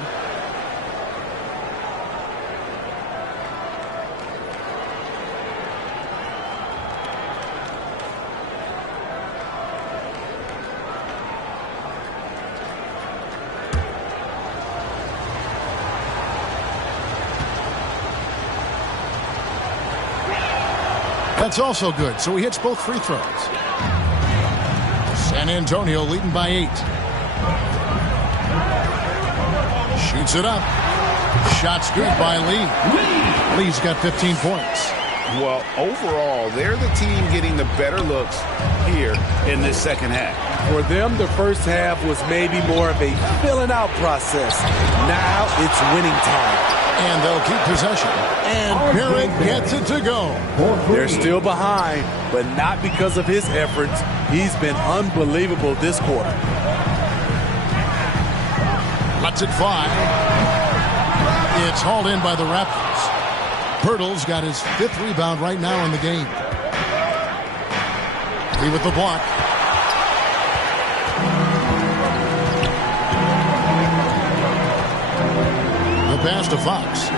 That's also good, so he hits both free throws. San Antonio leading by 8. Shoots it up. Shot's good by Lee. Lee's got 15 points. Well, overall, they're the team getting the better looks here in this second half. For them, the first half was maybe more of a filling out process. Now it's winning time. And they'll keep possession. And Barrett gets it to go. They're still behind, but not because of his efforts. He's been unbelievable this quarter. Lets it fly. It's hauled in by the Raptors. Poeltl's got his 5th rebound right now in the game. Lee with the block. The pass to Fox.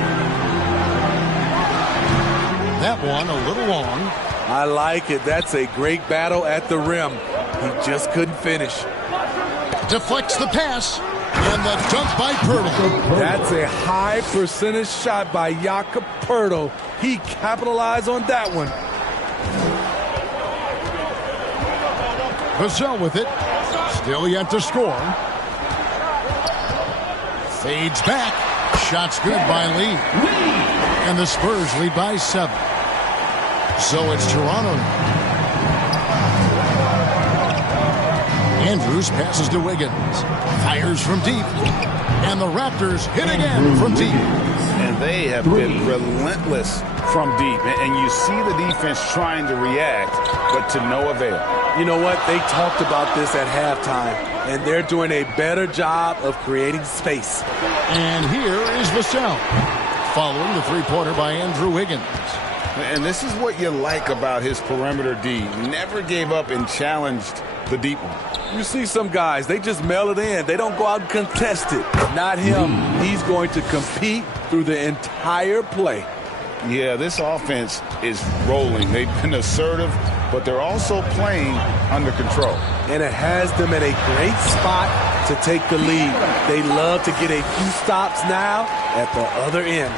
That one a little long. I like it. That's a great battle at the rim. He just couldn't finish. Deflects the pass. And the dunk by Poeltl. That's a high percentage shot by Jakob Poeltl. He capitalized on that one. Vassell with it. Still yet to score. Fades back. Shot's good by Lee. And the Spurs lead by 7. So it's Toronto now. Andrews passes to Wiggins. Fires from deep. And the Raptors hit again from deep. And they have been relentless from deep. And you see the defense trying to react, but to no avail. You know what? They talked about this at halftime, and they're doing a better job of creating space. And here is Vassell, following the three-pointer by Andrew Wiggins. And this is what you like about his perimeter D. Never gave up and challenged the deep one. You see some guys, they just mail it in. They don't go out and contest it. Not him. He's going to compete through the entire play. Yeah, this offense is rolling. They've been assertive, but they're also playing under control. And it has them in a great spot to take the lead. They love to get a few stops now at the other end.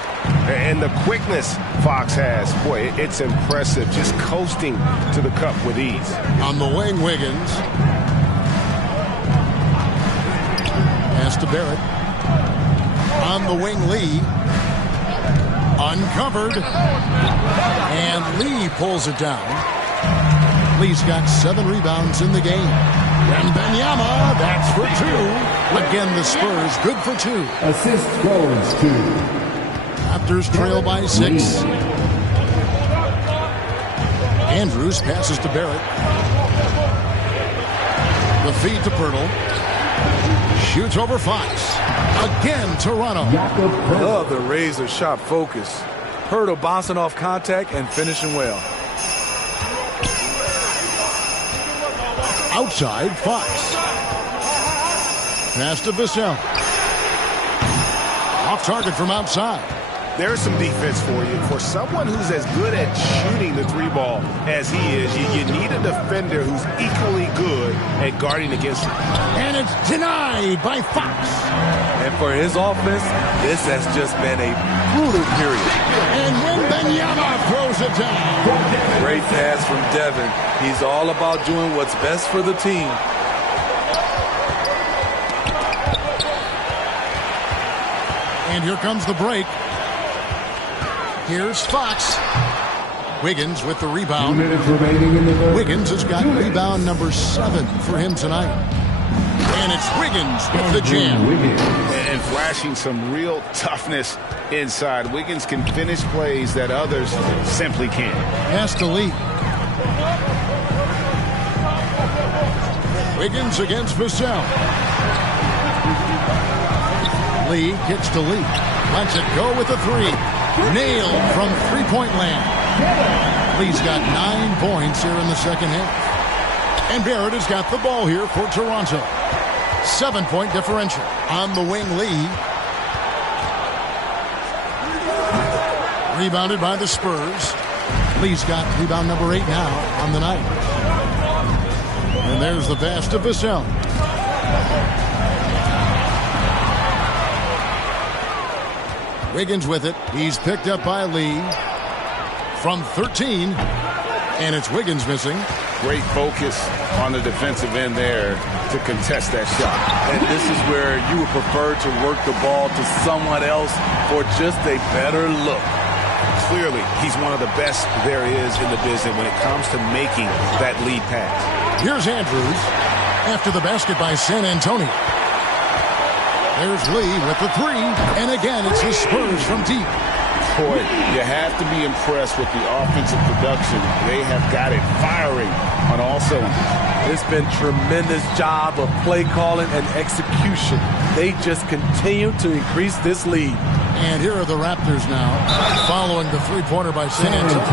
And the quickness Fox has, boy, it's impressive. Just coasting to the cup with ease. On the wing, Wiggins. Pass to Barrett. On the wing, Lee. Uncovered. And Lee pulls it down. Lee's got 7 rebounds in the game. And Benyama, that's for 2. Again, the Spurs good for 2. Assist goes to Raptors trail by 6. Andrews passes to Barrett. The feed to Poeltl. Shoots over Fox. Again, Toronto. Love the razor sharp focus. Poeltl bouncing off contact and finishing well. Outside, Fox. Pass to Vassell. Off target from outside. There's some defense for you. For someone who's as good at shooting the three ball as he is, you need a defender who's equally good at guarding against him. And it's denied by Fox. And for his offense, this has just been a brutal period. And Wembanyama throws it down. Great pass from Devin. He's all about doing what's best for the team. And here comes the break. Here's Fox. Wiggins with the rebound. 2 minutes remaining in the third. Wiggins has got rebound number 7 for him tonight. And it's Wiggins with the jam. And flashing some real toughness inside. Wiggins can finish plays that others simply can't. Pass to Lee. Wiggins against Vassell. Lee kicks to Lee. Lets it go with the 3. Nailed from three-point land. Lee's got 9 points here in the second half. And Barrett has got the ball here for Toronto. 7-point differential on the wing. Lee. Rebounded by the Spurs. Lee's got rebound number 8 now on the night. And there's the pass to Vassell. Wiggins with it. He's picked up by Lee from 13. And it's Wiggins missing. Great focus on the defensive end there to contest that shot. And this is where you would prefer to work the ball to someone else for just a better look. Clearly, he's one of the best there is in the business when it comes to making that lead pass. Here's Andrews after the basket by San Antonio. There's Lee with the 3, and again it's the Spurs from deep. Boy, you have to be impressed with the offensive production. They have got it firing on all cylinders. It's been tremendous job of play calling and execution. They just continue to increase this lead. And here are the Raptors now, following the three-pointer by San Antonio.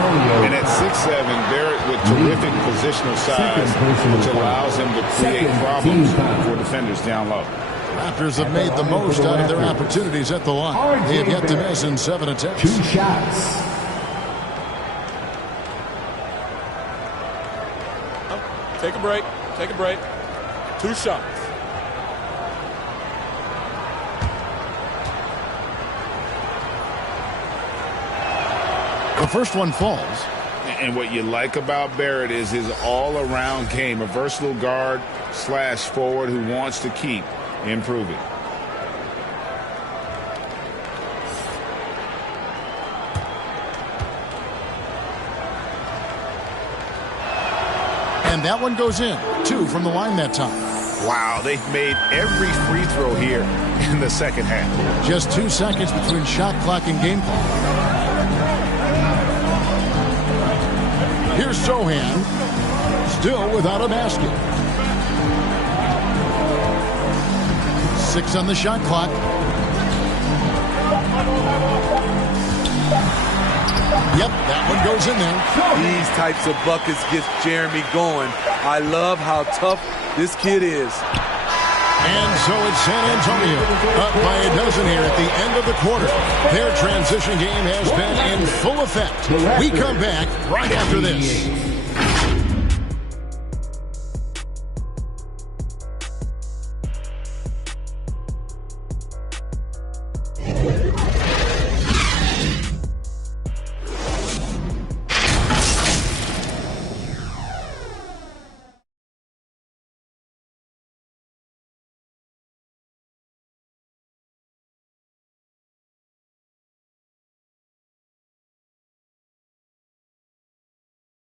And at 6'7", Barrett with terrific positional size, which allows him to create problems for defenders down low. Raptors have made the most out of their opportunities at the line. They have yet to miss in 7 attempts. 2 shots. Take a break. Take a break. 2 shots. The first one falls. And what you like about Barrett is his all-around game, a versatile guard / forward who wants to keep improving. And that one goes in. 2 from the line that time. Wow, they've made every free throw here in the second half. Just 2 seconds between shot clock and game clock. Here's Sohan, still without a basket. 6 on the shot clock. Yep, that one goes in there. These types of buckets gets Jeremy going. I love how tough this kid is. And so it's San Antonio up by a dozen here at the end of the quarter. Their transition game has been in full effect. We come back right after this.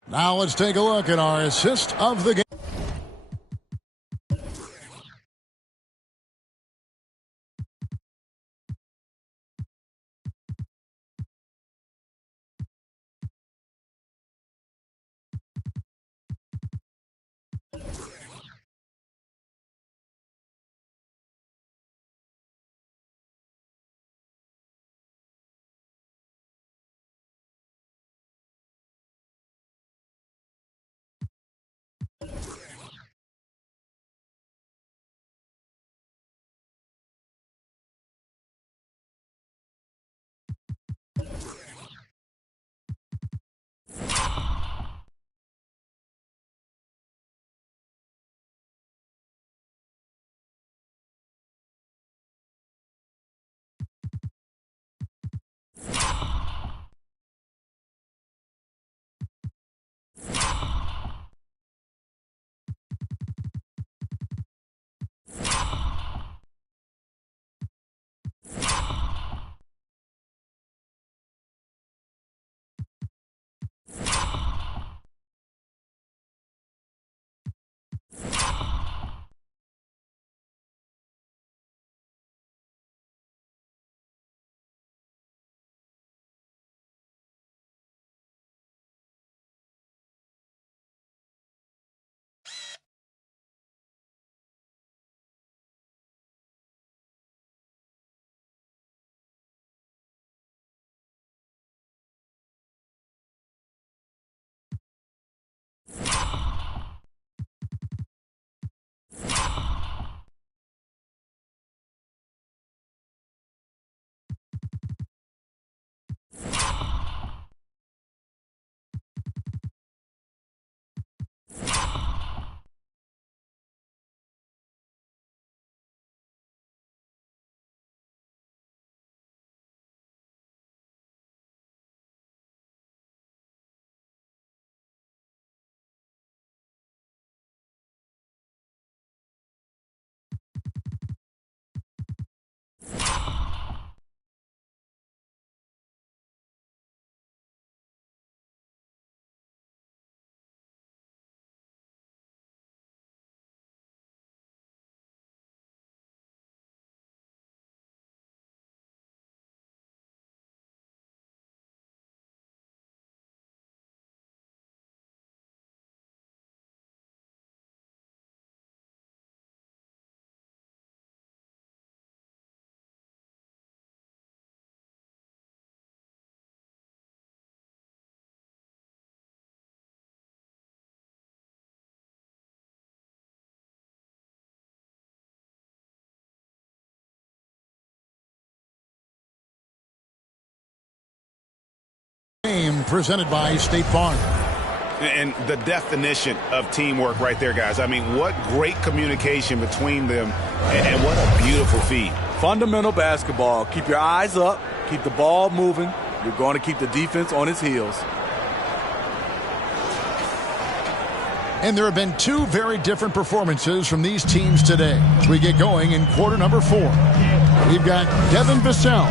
Now let's take a look at our assist of the game. Game presented by State Farm. And the definition of teamwork right there, guys. I mean, what great communication between them, and what a beautiful feed. Fundamental basketball. Keep your eyes up. Keep the ball moving. You're going to keep the defense on its heels. And there have been two very different performances from these teams today. As we get going in quarter number 4. We've got Devin Vassell.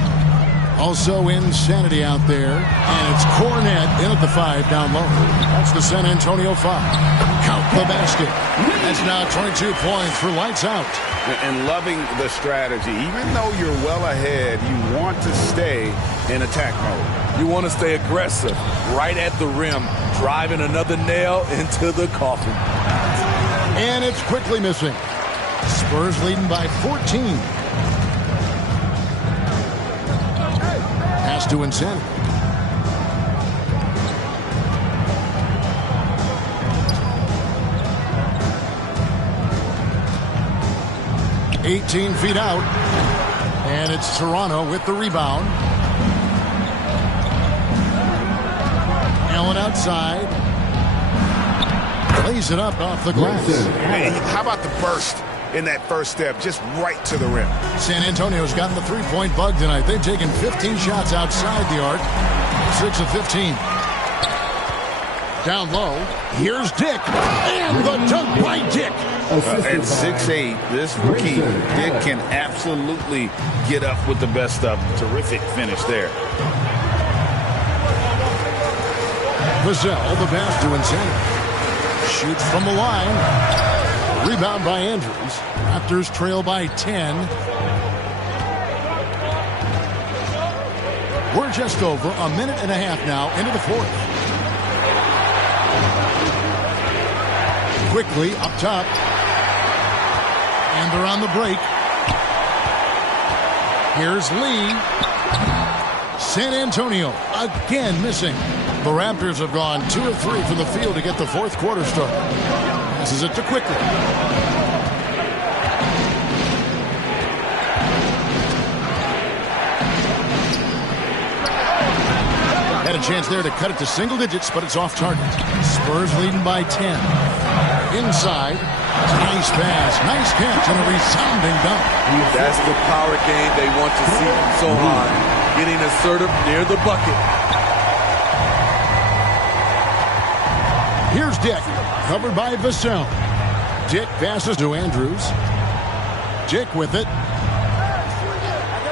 Also Insanity out there. And it's Cornette in at the 5 down low. That's the San Antonio foul. Count the basket. That's now 22 points for lights out. And loving the strategy. Even though you're well ahead, you want to stay in attack mode. You want to stay aggressive, right at the rim, driving another nail into the coffin. And it's quickly missing. Spurs leading by 14. Pass to Insanity. $18 feet out. And it's Toronto with the rebound. Allen outside. Lays it up off the glass. Hey, how about the burst in that first step, just right to the rim? San Antonio's gotten the three-point bug tonight. They've taken 15 shots outside the arc. 6 of 15. Down low. Here's Dick. And the dunk by Dick. At 6'8", this rookie, Dick, can absolutely get up with the best stuff. Terrific finish there. Vassell, the pass to Insanity. Shoots from the line. Rebound by Andrews. Raptors trail by 10. We're just over a minute and a half now into the 4th. Quickly up top. And they're on the break. Here's Lee. San Antonio again missing. The Raptors have gone 2 of 3 from the field to get the 4th quarter started. Passes it to Quickly. Had a chance there to cut it to single digits, but it's off target. Spurs leading by 10. Inside. Nice pass. Nice catch and a resounding dunk. That's the power game they want to see from Sohan. Getting assertive near the bucket. Here's Dick, covered by Vassell. Dick passes to Andrews. Dick with it.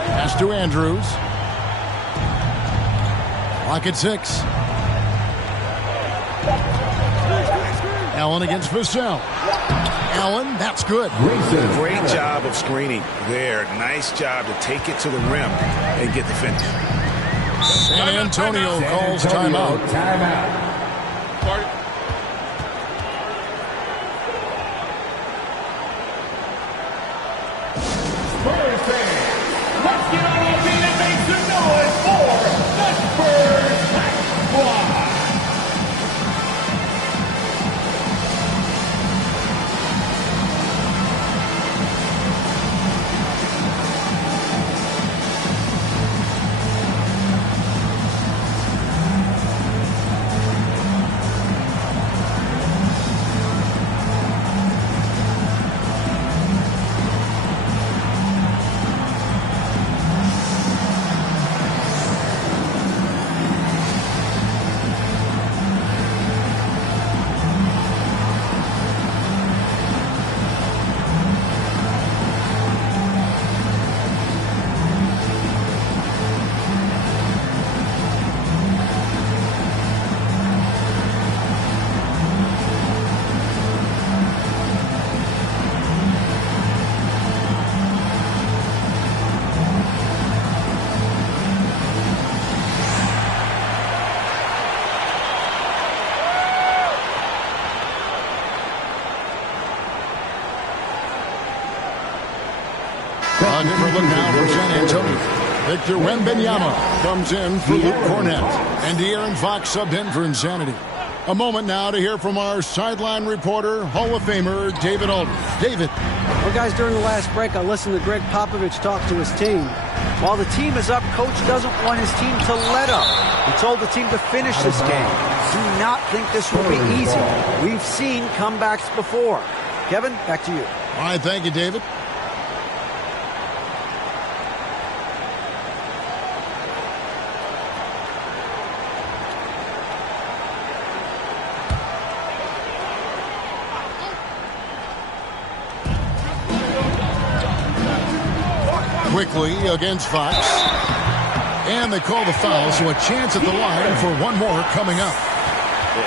Pass to Andrews. Clock at 6. Allen against Vassell. Allen, that's good. Great job of screening there. Nice job to take it to the rim and get the finish. San Antonio calls timeout. Spurs fans, let's get on our feet and make some noise for the Spurs Night Squad. A different look now for San Antonio. Victor Wembanyama comes in for Luke Cornette. And De'Aaron Fox subbed in for Insanity. A moment now to hear from our sideline reporter, Hall of Famer David Aldridge. David. Well, guys, during the last break, I listened to Greg Popovich talk to his team. While the team is up, coach doesn't want his team to let up. He told the team to finish this game. Do not think this will be easy. We've seen comebacks before. Kevin, back to you. All right, thank you, David. Quickly against Fox. And they call the foul, so a chance at the line for one more coming up.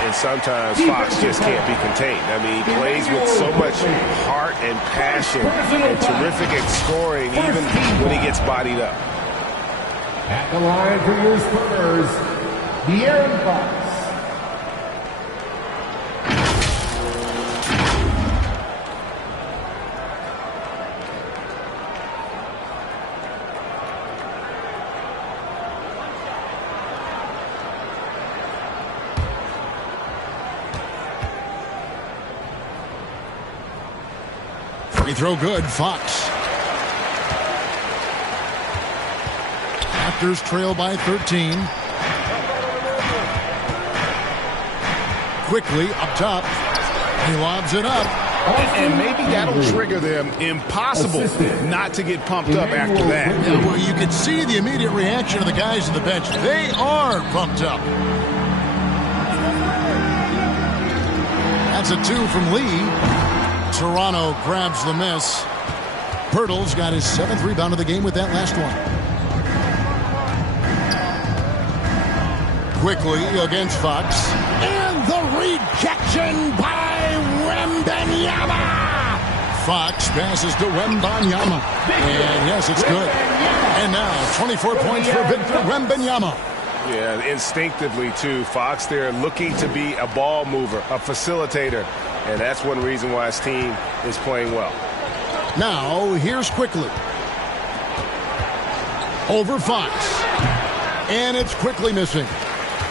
And sometimes Fox just can't be contained. I mean, he plays with so much heart and passion and terrific at scoring even when he gets bodied up. At the line for your Spurs, De'Aaron Fox. Free throw good, Fox. Raptors trail by 13. Quickly up top. He lobs it up. And maybe that'll trigger them. Impossible not to get pumped up after that. Yeah, well, you can see the immediate reaction of the guys on the bench. They are pumped up. That's a 2 from Lee. Toronto grabs the miss. Pirtle's got his 7th rebound of the game with that last one. Quickly against Fox. And the rejection by Wembanyama. Fox passes to Wembanyama. And yes, it's good. And now 24 points for Victor Wembanyama. Yeah, instinctively, too. Fox there looking to be a ball mover, a facilitator. And that's one reason why his team is playing well. Now, here's Quickly. Over Fox. And it's Quickly missing.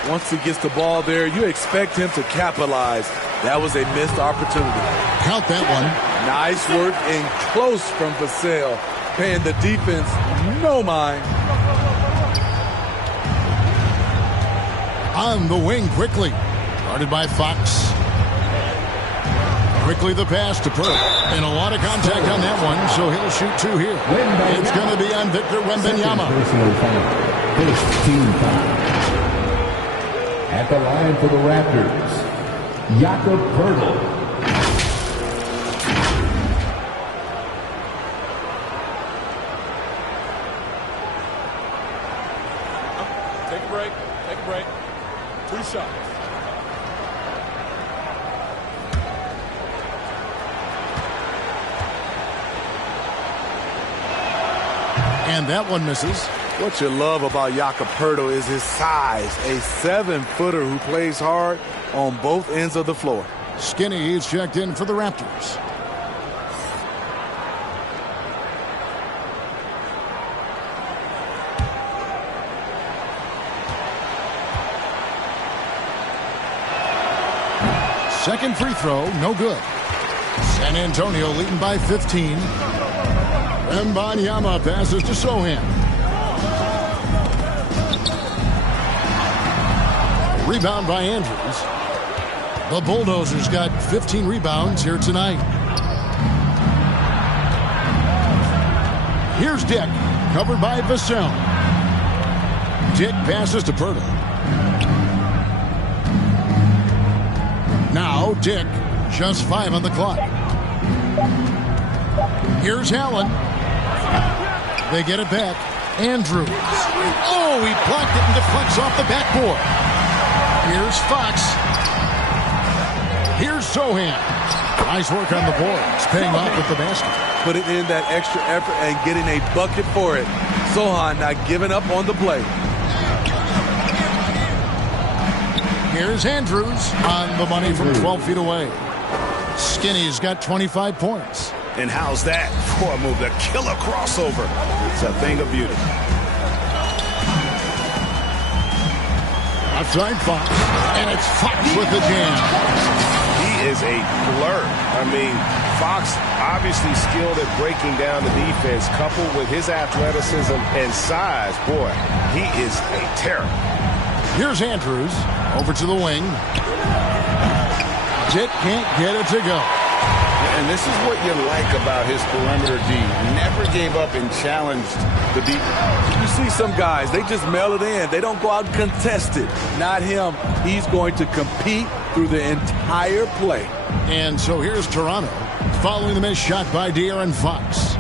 Once he gets the ball there, you expect him to capitalize. That was a missed opportunity. Count that one. Nice work and close from Vassell. Paying the defense no mind. On the wing, Quickly. Guarded by Fox. Quickly the pass to Perk. And a lot of contact on that one, so he'll shoot 2 here. It's going to be on Victor Wembanyama. First team foul. At the line for the Raptors, Jakob Poeltl. Take a break. Take a break. 2 shots. And that one misses. What you love about Jakob Poeltl is his size. A 7-footer who plays hard on both ends of the floor. Skinny is checked in for the Raptors. Second free throw, no good. San Antonio leading by 15. Wembanyama passes to Sohan. Rebound by Andrews. The Bulldozers got 15 rebounds here tonight. Here's Dick, covered by Vassell. Dick passes to Poeltl. Now Dick, just 5 on the clock. Here's Allen. They get it back. Andrews. Oh, he blocked it and deflects off the backboard. Here's Fox. Here's Sohan. Nice work on the boards, paying off with the basket. Putting in that extra effort and getting a bucket for it. Sohan not giving up on the play. Here's Andrews on the money from 12 feet away. Skinny's got 25 points. And how's that for a move? The killer crossover. It's a thing of beauty. Outside Fox, and it's Fox with the jam. He is a blur. I mean, Fox obviously skilled at breaking down the defense, coupled with his athleticism and size. Boy, he is a terror. Here's Andrews over to the wing. Dick can't get it to go. And this is what you like about his perimeter D. Never gave up and challenged the defense. You see some guys, they just mail it in. They don't go out and contest it. Not him. He's going to compete through the entire play. And so here's Toronto following the missed shot by De'Aaron Fox.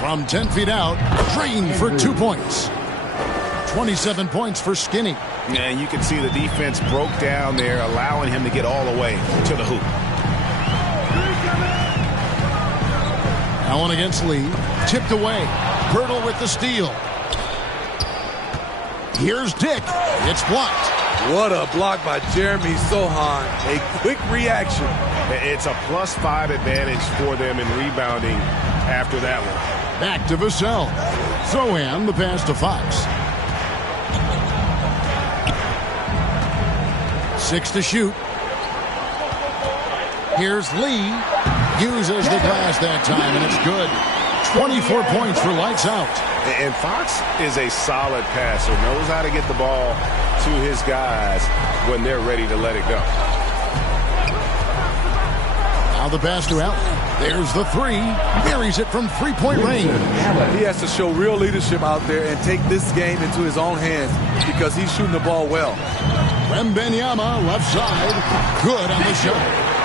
From 10 feet out, drained for 2 points. 27 points for Skinny. And you can see the defense broke down there, allowing him to get all the way to the hoop. Allen against Lee. Tipped away. Pirtle with the steal. Here's Dick. It's blocked. What a block by Jeremy Sohan. A quick reaction. It's a +5 advantage for them in rebounding after that one. Back to Vassell. Sohan, the pass to Fox. 6 to shoot. Here's Lee. Uses the glass that time, and it's good. 24 points for lights out. And Fox is a solid passer, knows how to get the ball to his guys when they're ready to let it go. Now the pass to Allen. There's the three. Buries it from three-point range. He has to show real leadership out there and take this game into his own hands because he's shooting the ball well. Wembanyama, left side. Good on the shot.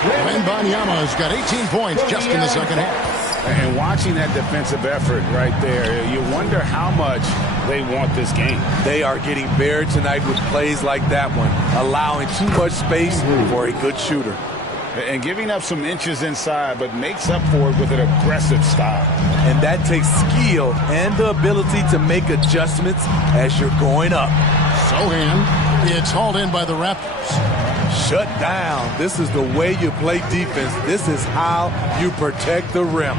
Wembanyama's got 18 points just in the second half. And watching that defensive effort right there, you wonder how much they want this game. They are getting buried tonight with plays like that one, allowing too much space for a good shooter. And giving up some inches inside, but makes up for it with an aggressive style. And that takes skill and the ability to make adjustments as you're going up. Sohan, it's hauled in by the Raptors. Shut down. This is the way you play defense. This is how you protect the rim.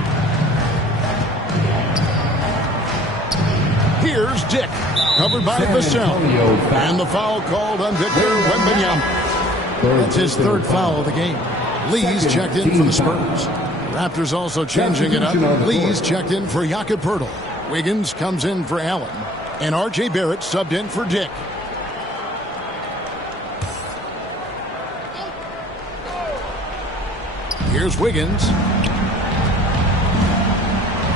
Here's Dick, covered by Vassell. And the foul called on Victor Wembanyama. That's his third foul of the game. Lee's checked in for the Spurs. Raptors also changing it up. Lee's checked in for Jakob Poeltl. Wiggins comes in for Allen. And R.J. Barrett subbed in for Dick. Here's Wiggins.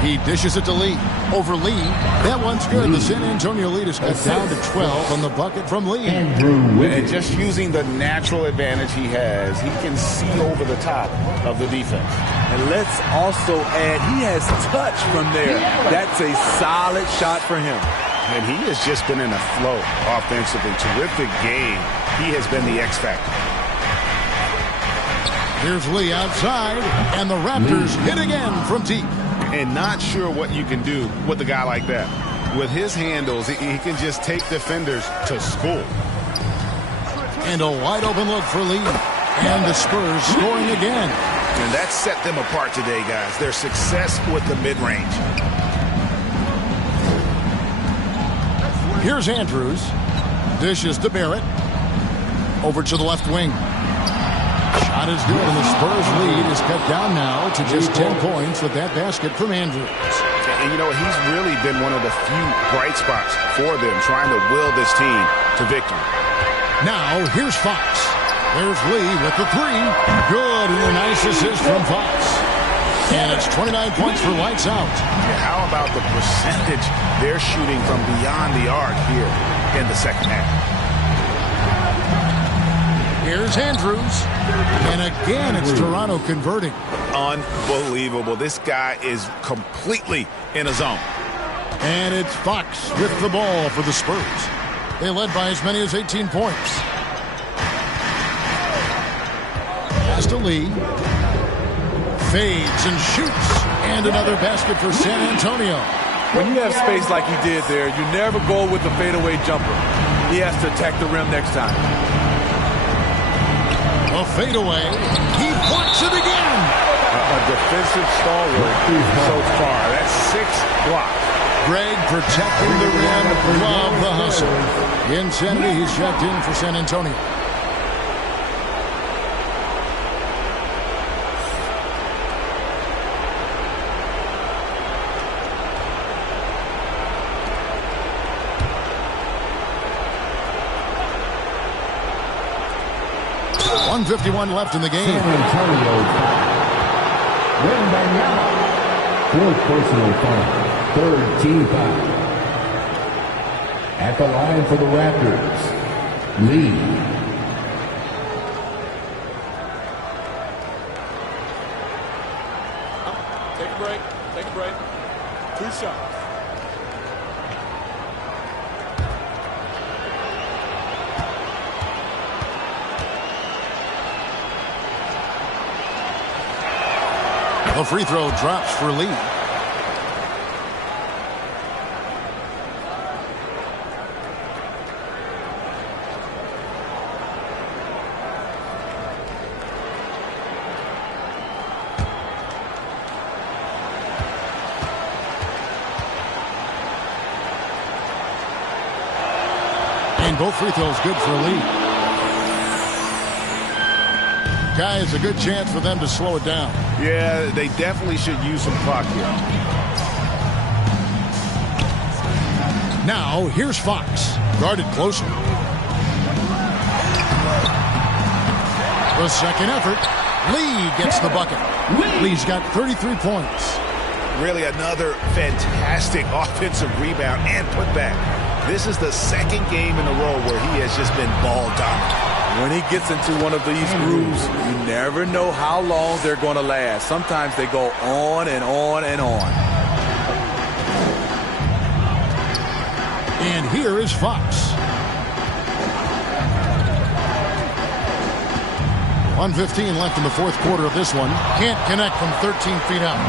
He dishes it to Lee. Over Lee. That one's good. The San Antonio lead is cut down to 12 on the bucket from Lee. And just using the natural advantage he has, he can see over the top of the defense. And let's also add, he has touch from there. That's a solid shot for him. And he has just been in a flow offensively. Terrific game. He has been the X factor. Here's Lee outside, and the Raptors hit again from deep. And not sure what you can do with a guy like that. With his handles, he can just take defenders to school. And a wide open look for Lee. And the Spurs scoring again. And that set them apart today, guys. Their success with the mid-range. Here's Andrews. Dishes to Barrett. Over to the left wing. Shot is good, and the Spurs lead is cut down now to just 10 points with that basket from Andrews. And, you know, he's really been one of the few bright spots for them, trying to will this team to victory. Now, here's Fox. There's Lee with the three. Good, and a nice assist from Fox. And it's 29 points for lights out. How about the percentage they're shooting from beyond the arc here in the second half? Here's Andrews. And again, it's Toronto converting. Unbelievable. This guy is completely in a zone. And it's Fox with the ball for the Spurs. They led by as many as 18 points. Pass to Lee. Fades and shoots. And another basket for San Antonio. When you have space like he did there, you never go with the fadeaway jumper. He has to attack the rim next time. A fadeaway. He blocks it again. A defensive stalwart so far. That's 6 blocks. Greg protecting the rim. Love the hustle. Insanity, he's checked in for San Antonio. 1:51 left in the game. San Antonio foul. Fourth personal foul. Third team foul. At the line for the Raptors, Lee. Take a break. 2 shots. The free throw drops for Lee. And both free throws good for Lee. Guys, a good chance for them to slow it down. Yeah, they definitely should use some clock here. Now, here's Fox. Guarded closer. The second effort. Lee gets the bucket. Lee's got 33 points. Really another fantastic offensive rebound and putback. This is the second game in a row where he has just been ball dominant. When he gets into one of these grooves, you never know how long they're going to last. Sometimes they go on and on and on. And here is Fox. 1:15 left in the fourth quarter of this one. Can't connect from 13 feet out.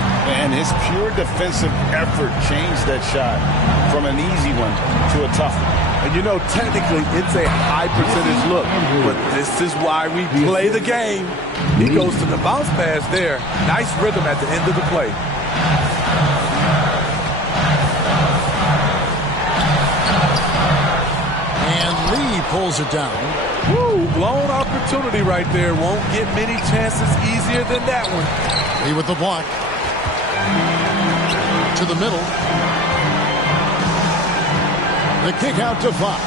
And his pure defensive effort changed that shot from an easy one to a tough one. And you know, technically, it's a high percentage look, but this is why we play the game. He goes to the bounce pass there. Nice rhythm at the end of the play. And Lee pulls it down. Woo, blown opportunity right there. Won't get many chances easier than that one. Lee with the block. To the middle. The kick out to Fox.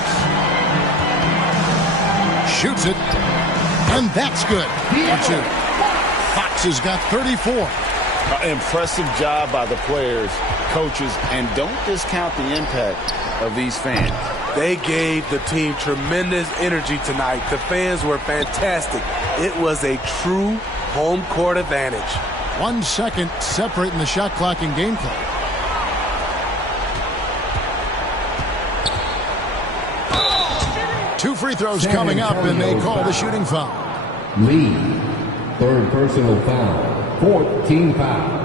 Shoots it. And that's good. For 2. Fox has got 34. Impressive job by the players, coaches, and don't discount the impact of these fans. They gave the team tremendous energy tonight. The fans were fantastic. It was a true home court advantage. 1 second separating the shot clock and game clock. Two free throws coming up, and they call the shooting foul. Lee, third personal foul, fourth team foul.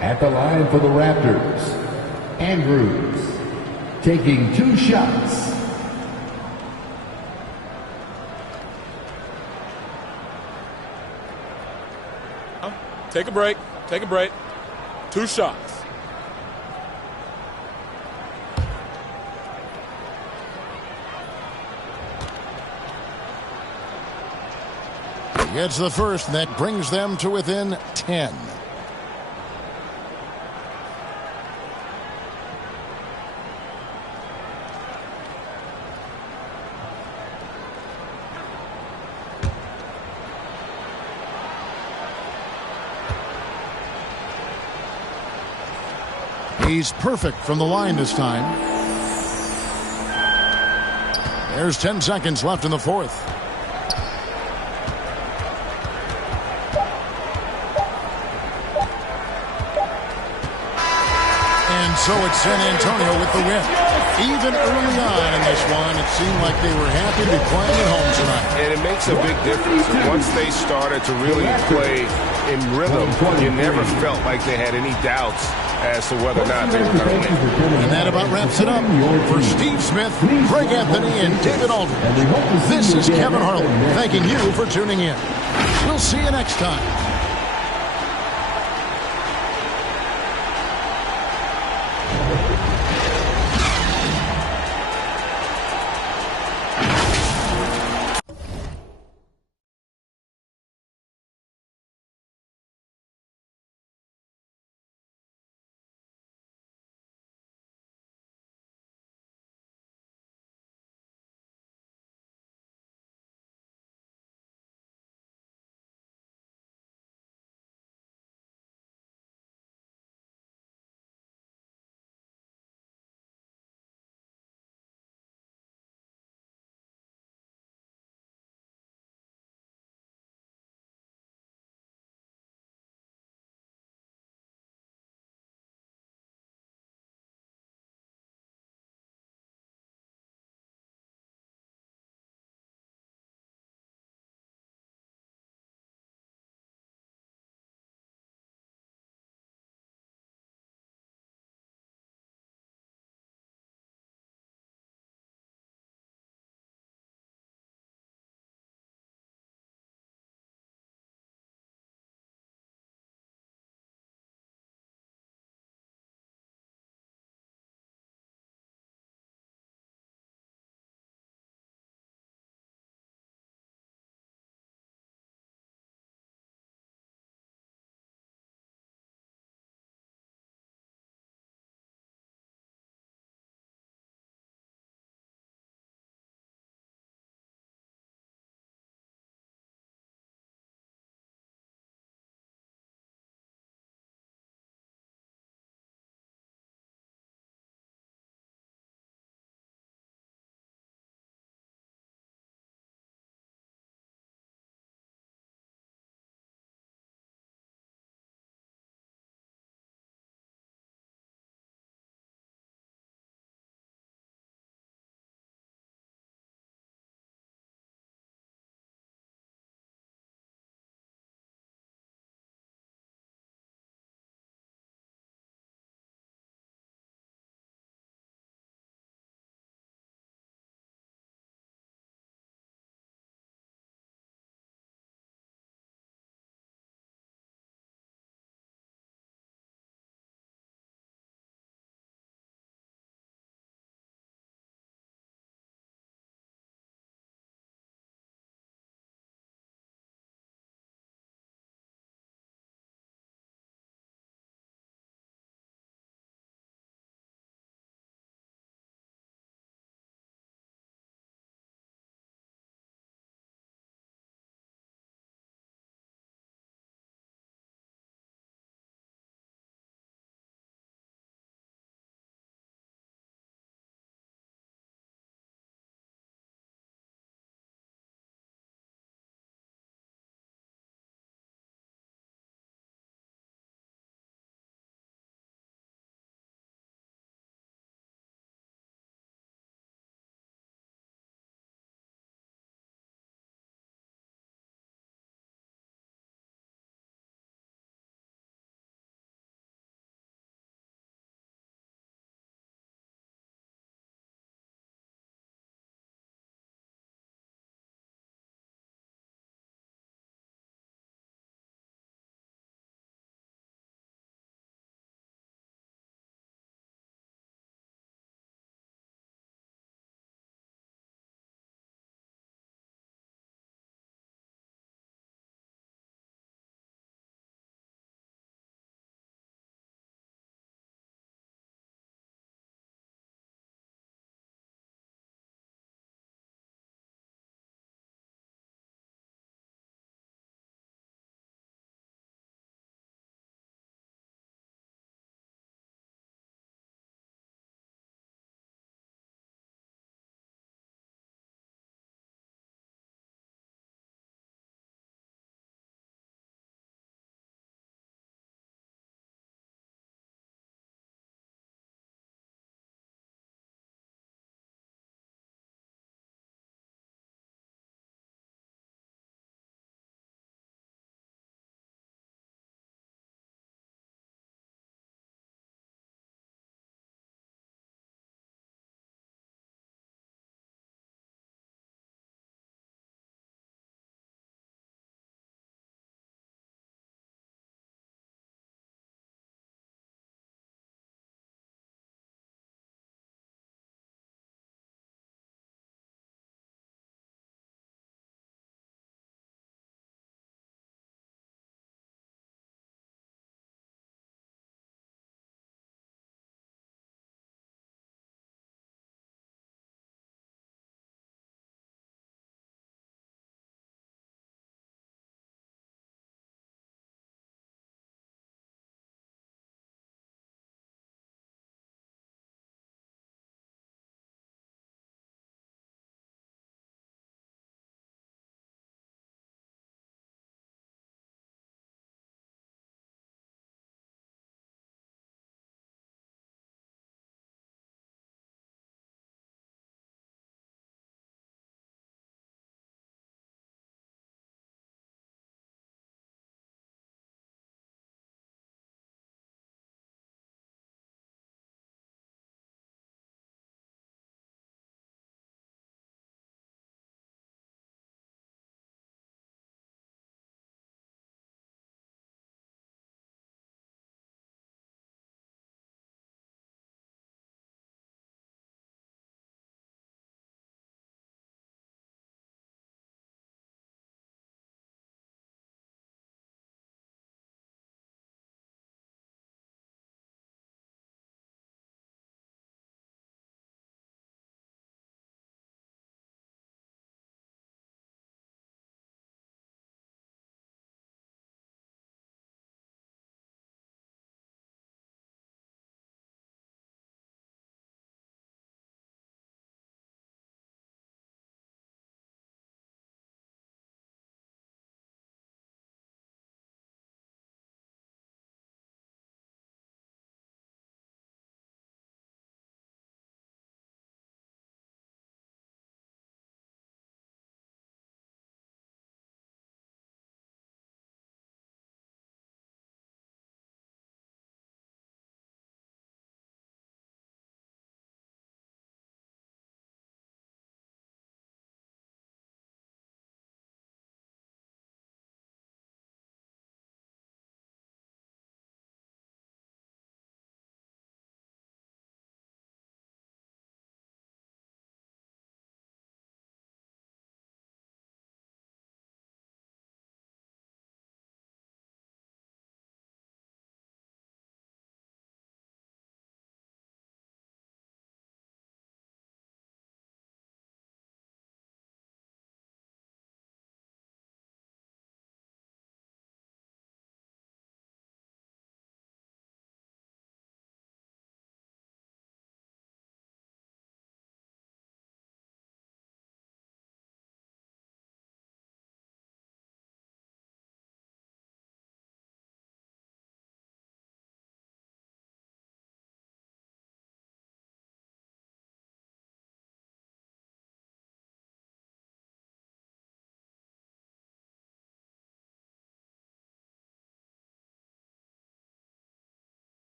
At the line for the Raptors, Andrews, taking 2 shots. Take a break. 2 shots. Gets the first, and that brings them to within 10. He's perfect from the line this time. There's 10 seconds left in the fourth. And so it's San Antonio with the win. Even early on in this one, it seemed like they were happy to be playing at home tonight. And it makes a big difference. Once they started to really play in rhythm, you never felt like they had any doubts as to whether or not they were going to win. And that about wraps it up. For Steve Smith, Greg Anthony, and David Aldridge, this is Kevin Harlan thanking you for tuning in. We'll see you next time.